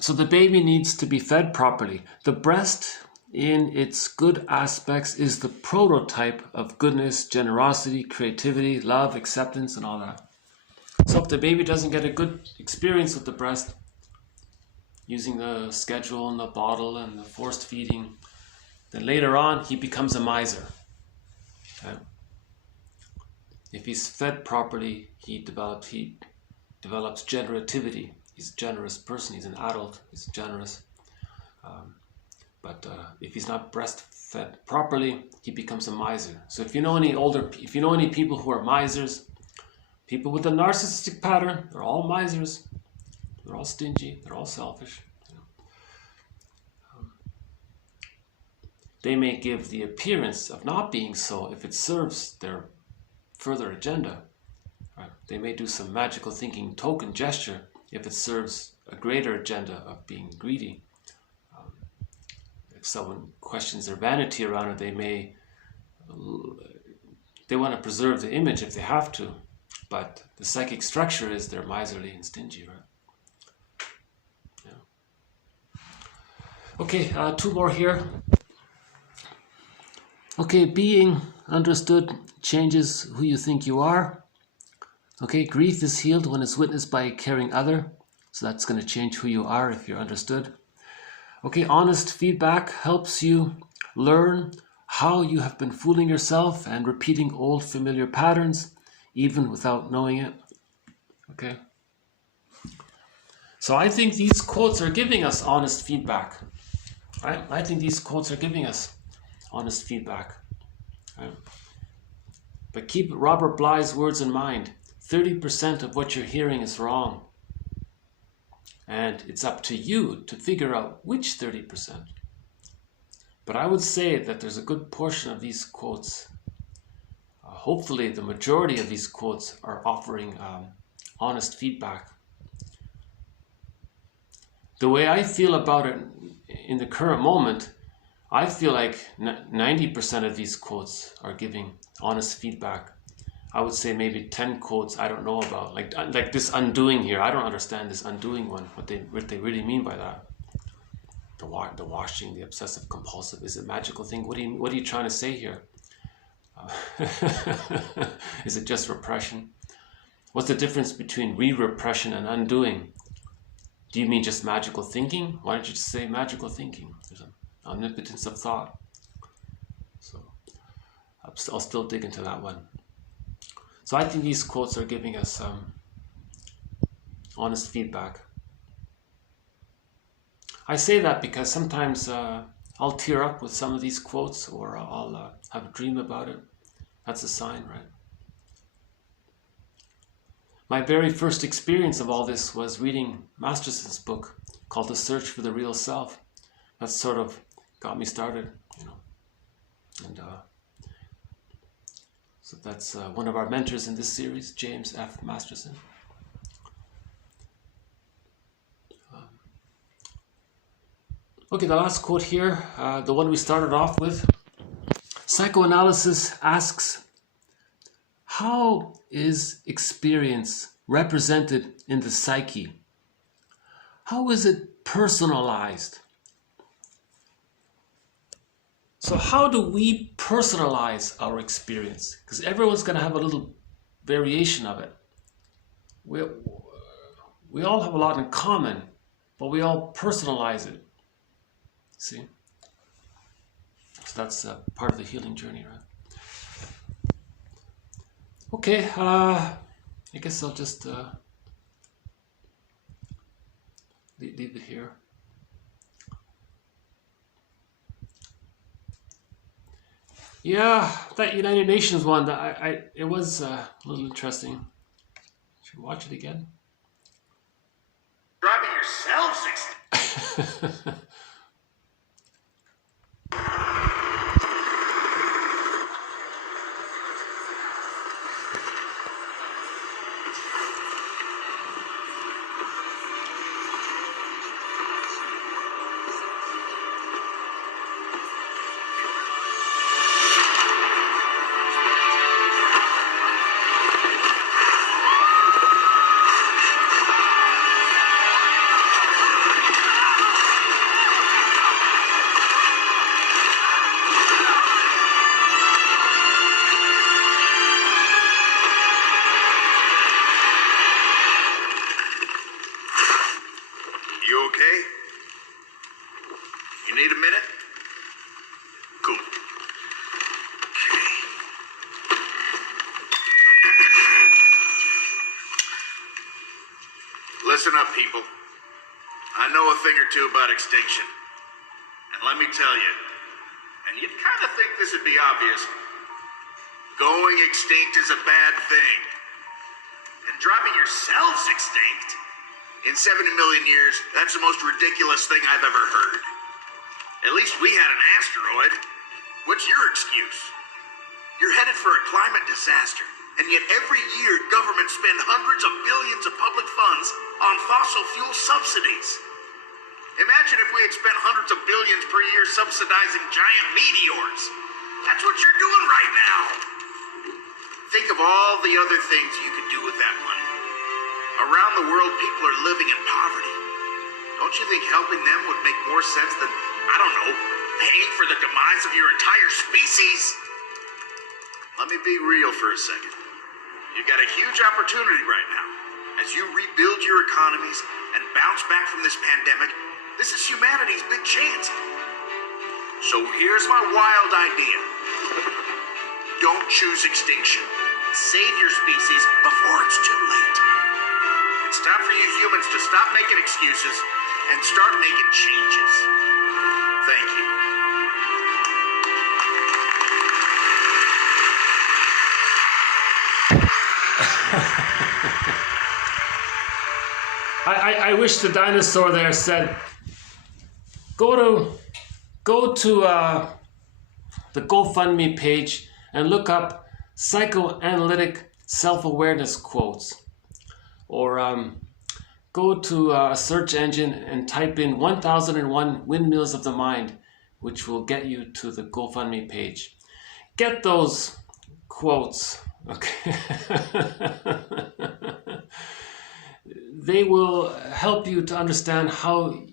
so the baby needs to be fed properly. The breast, in its good aspects, is the prototype of goodness, generosity, creativity, love, acceptance, and all that. So if the baby doesn't get a good experience with the breast, using the schedule and the bottle and the forced feeding, then later on he becomes a miser. Okay? If he's fed properly, he develops generativity. He's a generous person. He's an adult. He's generous. But if he's not breastfed properly, he becomes a miser. So if you know any people who are misers, people with a narcissistic pattern, they're all misers. They're all stingy. They're all selfish. They may give the appearance of not being so if it serves their further agenda. Right? They may do some magical thinking token gesture if it serves a greater agenda of being greedy. If someone questions their vanity around it, they want to preserve the image if they have to, but the psychic structure is they're miserly and stingy, right? Yeah. Okay, two more here. Okay, being understood changes who you think you are. Okay, grief is healed when it's witnessed by a caring other. So that's going to change who you are if you're understood. Okay, honest feedback helps you learn how you have been fooling yourself and repeating old familiar patterns, even without knowing it. Okay. So I think these quotes are giving us honest feedback. Right? I think these quotes are giving us honest feedback. Right? But keep Robert Bly's words in mind. 30% of what you're hearing is wrong. And it's up to you to figure out which 30%. But I would say that there's a good portion of these quotes, hopefully the majority of these quotes are offering honest feedback. The way I feel about it in the current moment, I feel like 90% of these quotes are giving honest feedback. I would say maybe 10 quotes I don't know about, like this undoing here. I don't understand this undoing one, what they really mean by that. the washing, the obsessive compulsive, is a magical thing. What are you trying to say here? Is it just repression? What's the difference between re-repression and undoing? Do you mean just magical thinking? Why don't you just say magical thinking? There's an omnipotence of thought. So I'll still dig into that one. So I think these quotes are giving us honest feedback. I say that because sometimes I'll tear up with some of these quotes, or I'll have a dream about it. That's a sign, right? My very first experience of all this was reading Masterson's book called The Search for the Real Self. That sort of got me started, you know. And so that's one of our mentors in this series, James F. Masterson. Okay, the last quote here, the one we started off with. Psychoanalysis asks, how is experience represented in the psyche? How is it personalized? So how do we personalize our experience? Because everyone's going to have a little variation of it. We all have a lot in common, but we all personalize it. See? So that's part of the healing journey, right? Okay, I guess I'll just leave it here. Yeah, that United Nations one, it was a little interesting. Should we watch it again? Driving yourselves extinct. Listen up, people. I know a thing or two about extinction. And let me tell you, and you'd kind of think this would be obvious, going extinct is a bad thing. And driving yourselves extinct? In 70 million years, that's the most ridiculous thing I've ever heard. At least we had an asteroid. What's your excuse? You're headed for a climate disaster. And yet every year, governments spend hundreds of billions of public funds on fossil fuel subsidies. Imagine if we had spent hundreds of billions per year subsidizing giant meteors. That's what you're doing right now. Think of all the other things you could do with that money. Around the world, people are living in poverty. Don't you think helping them would make more sense than, I don't know, paying for the demise of your entire species? Let me be real for a second. You've got a huge opportunity right now. As you rebuild your economies and bounce back from this pandemic, this is humanity's big chance. So here's my wild idea. Don't choose extinction. Save your species before it's too late. It's time for you humans to stop making excuses and start making changes. Thank you. I wish the dinosaur there said, go to the GoFundMe page and look up psychoanalytic self-awareness quotes, or go to a search engine and type in 1001 Windmills of the Mind, which will get you to the GoFundMe page. Get those quotes, okay? They will help you to understand how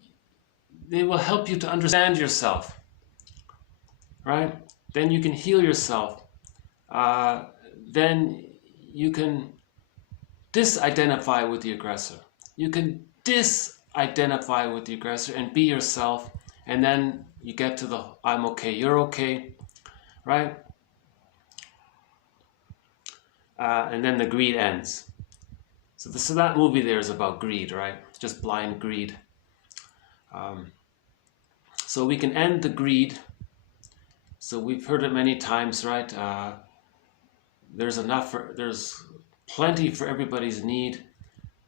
they will help you to understand yourself, right? Then you can heal yourself. Then you can disidentify with the aggressor. You can disidentify with the aggressor and be yourself, and then you get to the I'm okay, you're okay, right? And then the greed ends. So that movie there is about greed, right? Just blind greed. So we can end the greed. So we've heard it many times, right? There's plenty for everybody's need,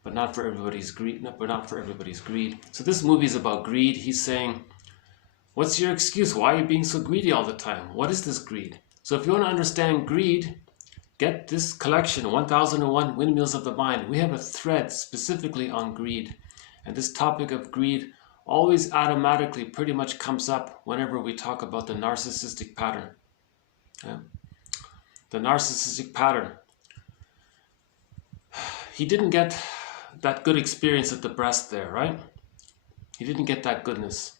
but not for everybody's greed. But not for everybody's greed. So this movie is about greed. He's saying, "What's your excuse? Why are you being so greedy all the time? What is this greed?" So if you want to understand greed, get this collection, 1001 Windmills of the Mind. We have a thread specifically on greed, and this topic of greed always automatically pretty much comes up whenever we talk about the narcissistic pattern. Yeah. The narcissistic pattern. He didn't get that good experience at the breast there, right? He didn't get that goodness.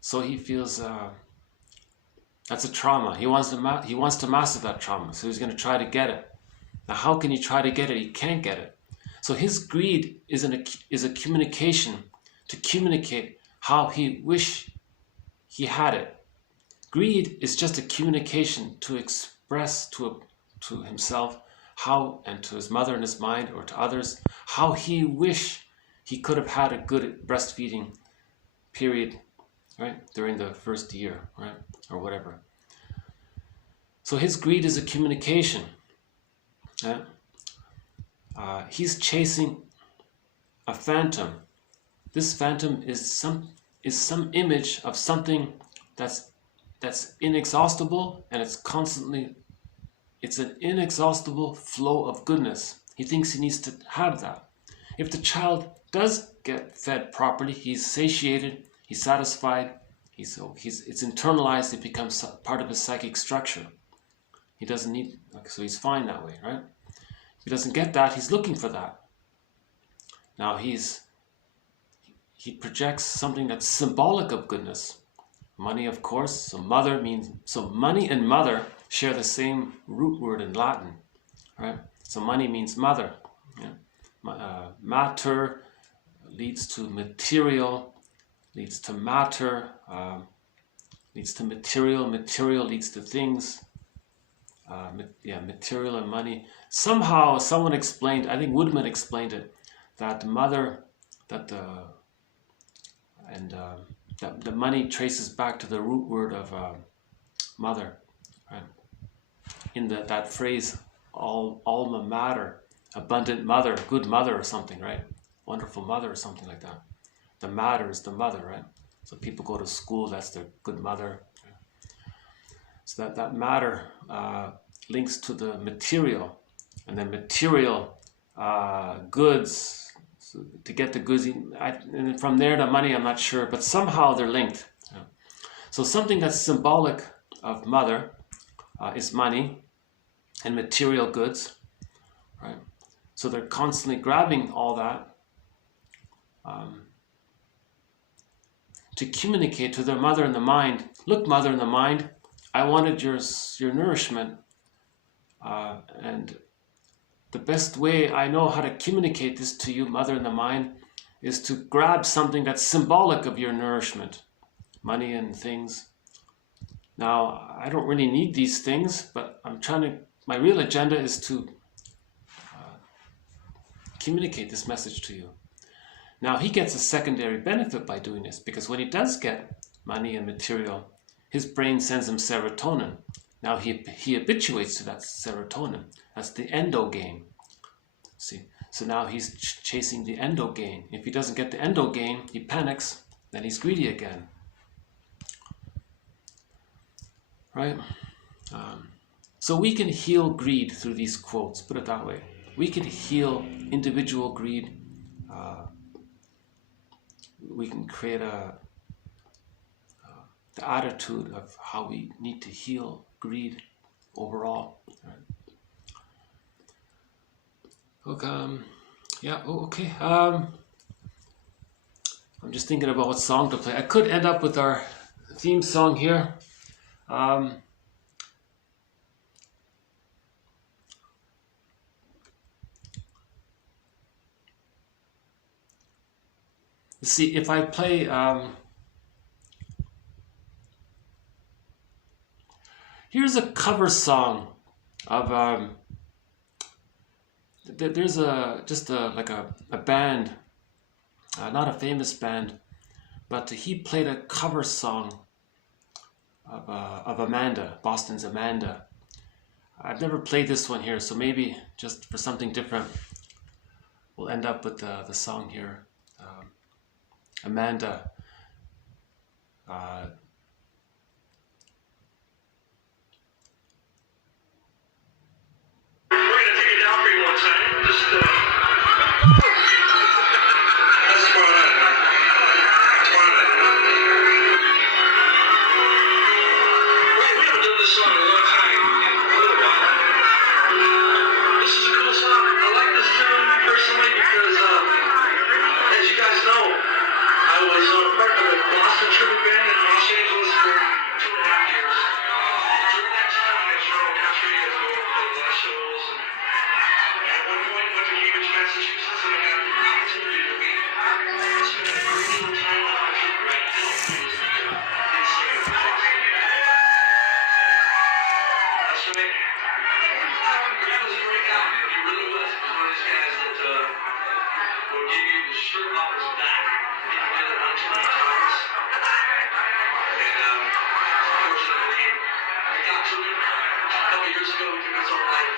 So he feels that's a trauma. He wants to master that trauma. So he's going to try to get it. Now, how can he try to get it? He can't get it. So his greed is a communication to communicate how he wish he had it. Greed is just a communication to express to himself how, and to his mother in his mind or to others, how he wish he could have had a good breastfeeding period, right, during the first year, right, or whatever. So his greed is a communication. Yeah? He's chasing a phantom. This phantom is some image of something that's inexhaustible, and it's an inexhaustible flow of goodness. He thinks he needs to have that. If the child does get fed properly, he's satiated, he's satisfied, it's internalized, it becomes part of his psychic structure. He doesn't need, so he's fine that way, right? If he doesn't get that, he's looking for that. Now he projects something that's symbolic of goodness. Money, of course. So money and mother share the same root word in Latin, right? So money means mother. Yeah? Mater leads to material, leads to matter, leads to material. Material leads to things. Material and money. Somehow, someone explained. I think Woodman explained it, that the money traces back to the root word of mother, right? In that phrase, alma mater, abundant mother, good mother or something, right? Wonderful mother or something like that. The matter is the mother, right? So people go to school, that's their good mother. So that matter links to the material, and then material goods, so to get the goods, and from there to money, I'm not sure, but somehow they're linked. Yeah. So something that's symbolic of mother is money and material goods, right? So they're constantly grabbing all that to communicate to their mother in the mind. Look, mother in the mind, I wanted your nourishment, and the best way I know how to communicate this to you, mother in the mind, is to grab something that's symbolic of your nourishment, money and things. Now, I don't really need these things, but my real agenda is to communicate this message to you. Now, he gets a secondary benefit by doing this, because when he does get money and material, his brain sends him serotonin. Now he habituates to that serotonin. That's the endo gain. See, so now he's chasing the endo gain. If he doesn't get the endo gain, he panics, then he's greedy again. Right? So we can heal greed through these quotes, put it that way. We can heal individual greed. We can create the attitude of how we need to heal greed overall. Right? Okay. I'm just thinking about what song to play. I could end up with our theme song here. See, if I play here's a cover song of there's like a band, not a famous band, but he played a cover song of Amanda, Boston's Amanda. I've never played this one here, so maybe just for something different, we'll end up with the song here. Amanda. We're going to take it down for you one second. Just, that's Corradi. We haven't done this song in a long time. A little while. This is a cool song. I like this tune personally because, as you guys know, I was part of a Boston tribute band in Los Angeles for 2.5 years. During that time, I traveled country and played a lot of shows. And at one point, went to Cambridge, Massachusetts, and I got the opportunity to meet. Spent a great deal of time on my trip right now. It was the lead singer of Boston. That's right. That was a great guy. He really was. He was one of these guys that would give you the shirt off his back. He did it on 20 times. And unfortunately, I got to him a couple years ago. He took his own life.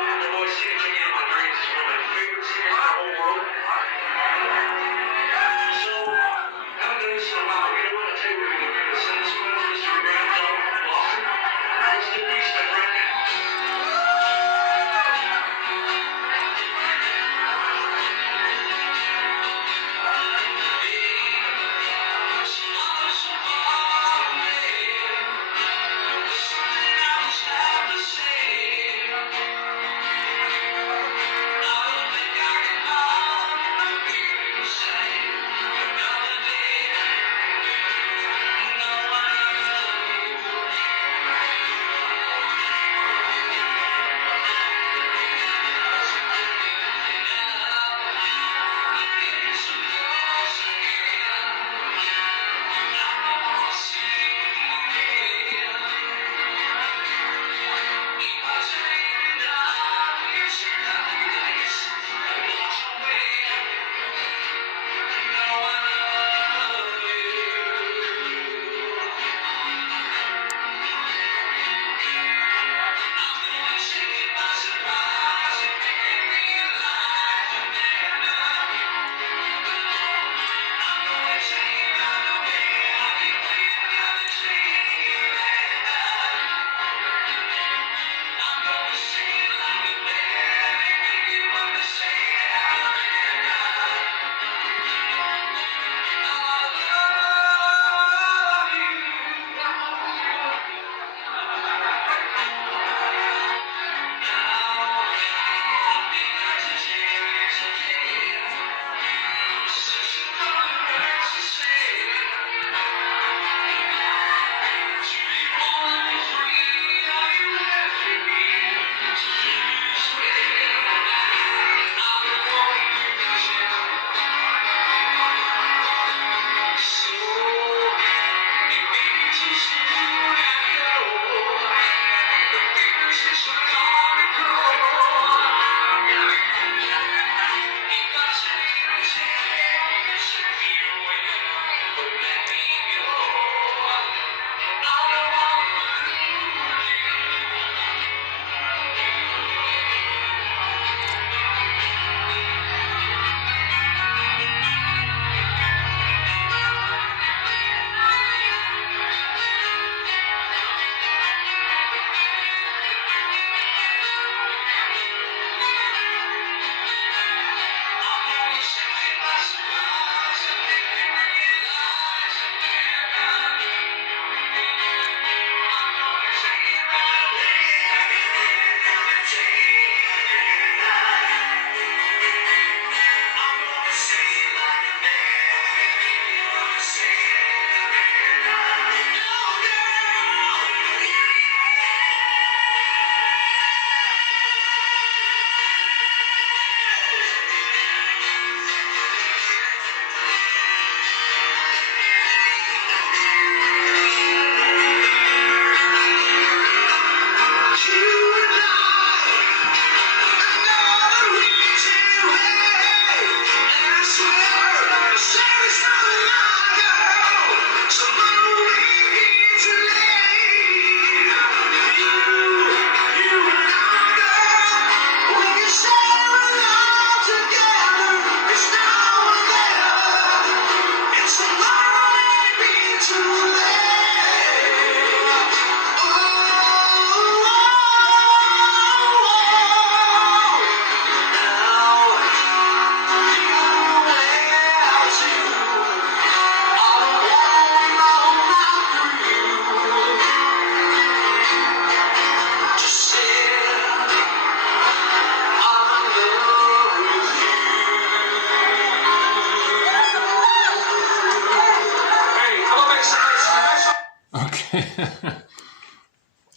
And the boy singing Singing in My Dreams is one of my favorite singers in the whole world. So, I haven't done this in a while. You know what? I'll tell you what we're going to send this one to Mr. Graham from Boston. Let's do peace, my friend. Small, small man.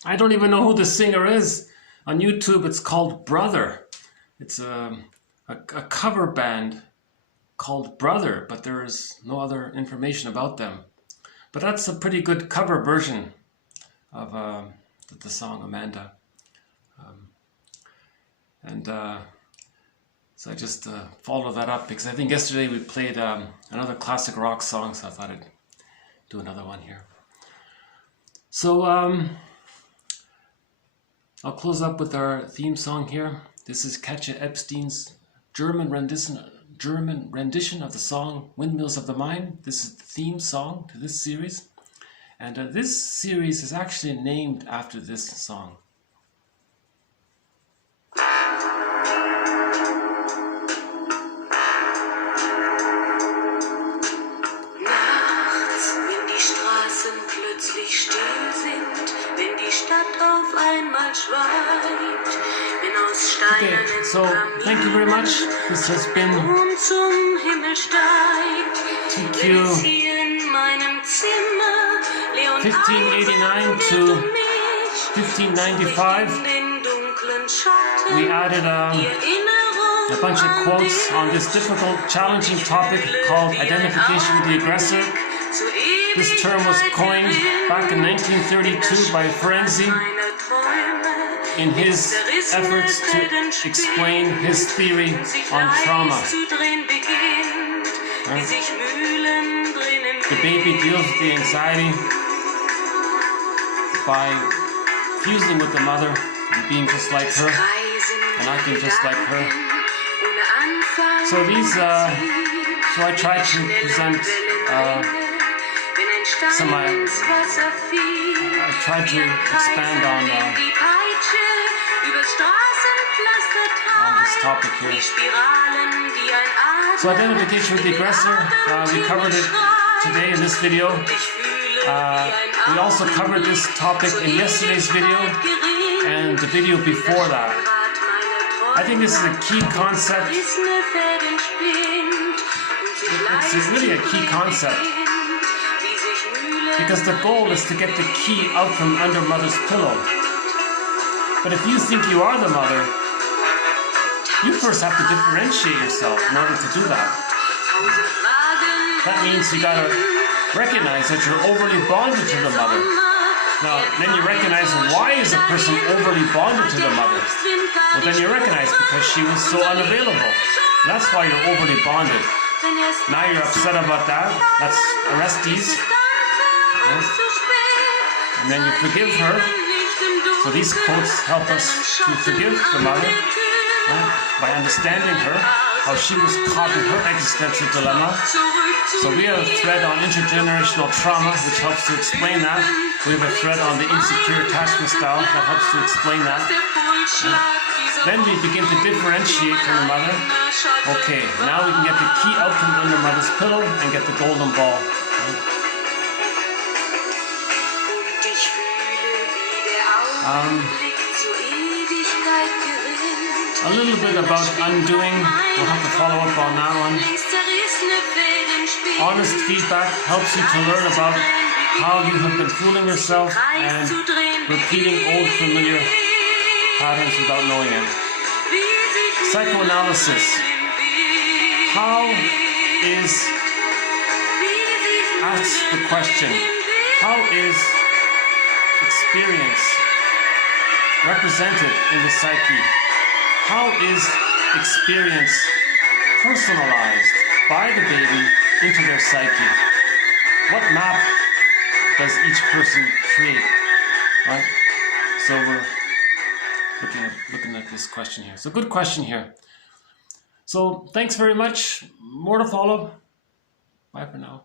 I don't even know who the singer is. On YouTube it's called Brother. It's a cover band called Brother, but there is no other information about them. But that's a pretty good cover version of the song Amanda. So I just followed that up because I think yesterday we played another classic rock song, so I thought I'd do another one here. So I'll close up with our theme song here. This is Katja Epstein's German rendition of the song Windmills of the Mind. This is the theme song to this series. And this series is actually named after this song. Okay, so thank you very much. This has been TQ 1589 to 1595. We added a bunch of quotes on this difficult, challenging topic called identification with the aggressor. This term was coined back in 1932 by Ferenczi in his efforts to explain his theory on trauma. The baby deals with the anxiety by fusing with the mother and being just like her and acting just like her. So so I tried to present I tried to expand on this topic here. So identification with the aggressor, we covered it today in this video. We also covered this topic in yesterday's video and the video before that. I think this is a key concept. It's really a key concept, because the goal is to get the key out from under mother's pillow. But if you think you are the mother, you first have to differentiate yourself in order to do that. That means you gotta recognize that you're overly bonded to the mother. Now, then you recognize, why is a person overly bonded to the mother? Well, then you recognize because she was so unavailable. That's why you're overly bonded. Now you're upset about that. That's Orestes. And then you forgive her. So these quotes help us to forgive the mother by understanding her, how she was caught in her existential dilemma. So we have a thread on intergenerational trauma, which helps to explain that. We have a thread on the insecure attachment style that helps to explain that. Then we begin to differentiate from the mother. Okay, now we can get the key out from under mother's pillow and get the golden ball. A little bit about undoing. We'll have to follow up on that one. Honest feedback helps you to learn about how you have been fooling yourself and repeating old familiar patterns without knowing it. Psychoanalysis. Ask the question, how is experience represented in the psyche? How is experience personalized by the baby into their psyche? What map does each person create? Right? So we're looking at this question here. So good question here. So thanks very much. More to follow. Bye for now.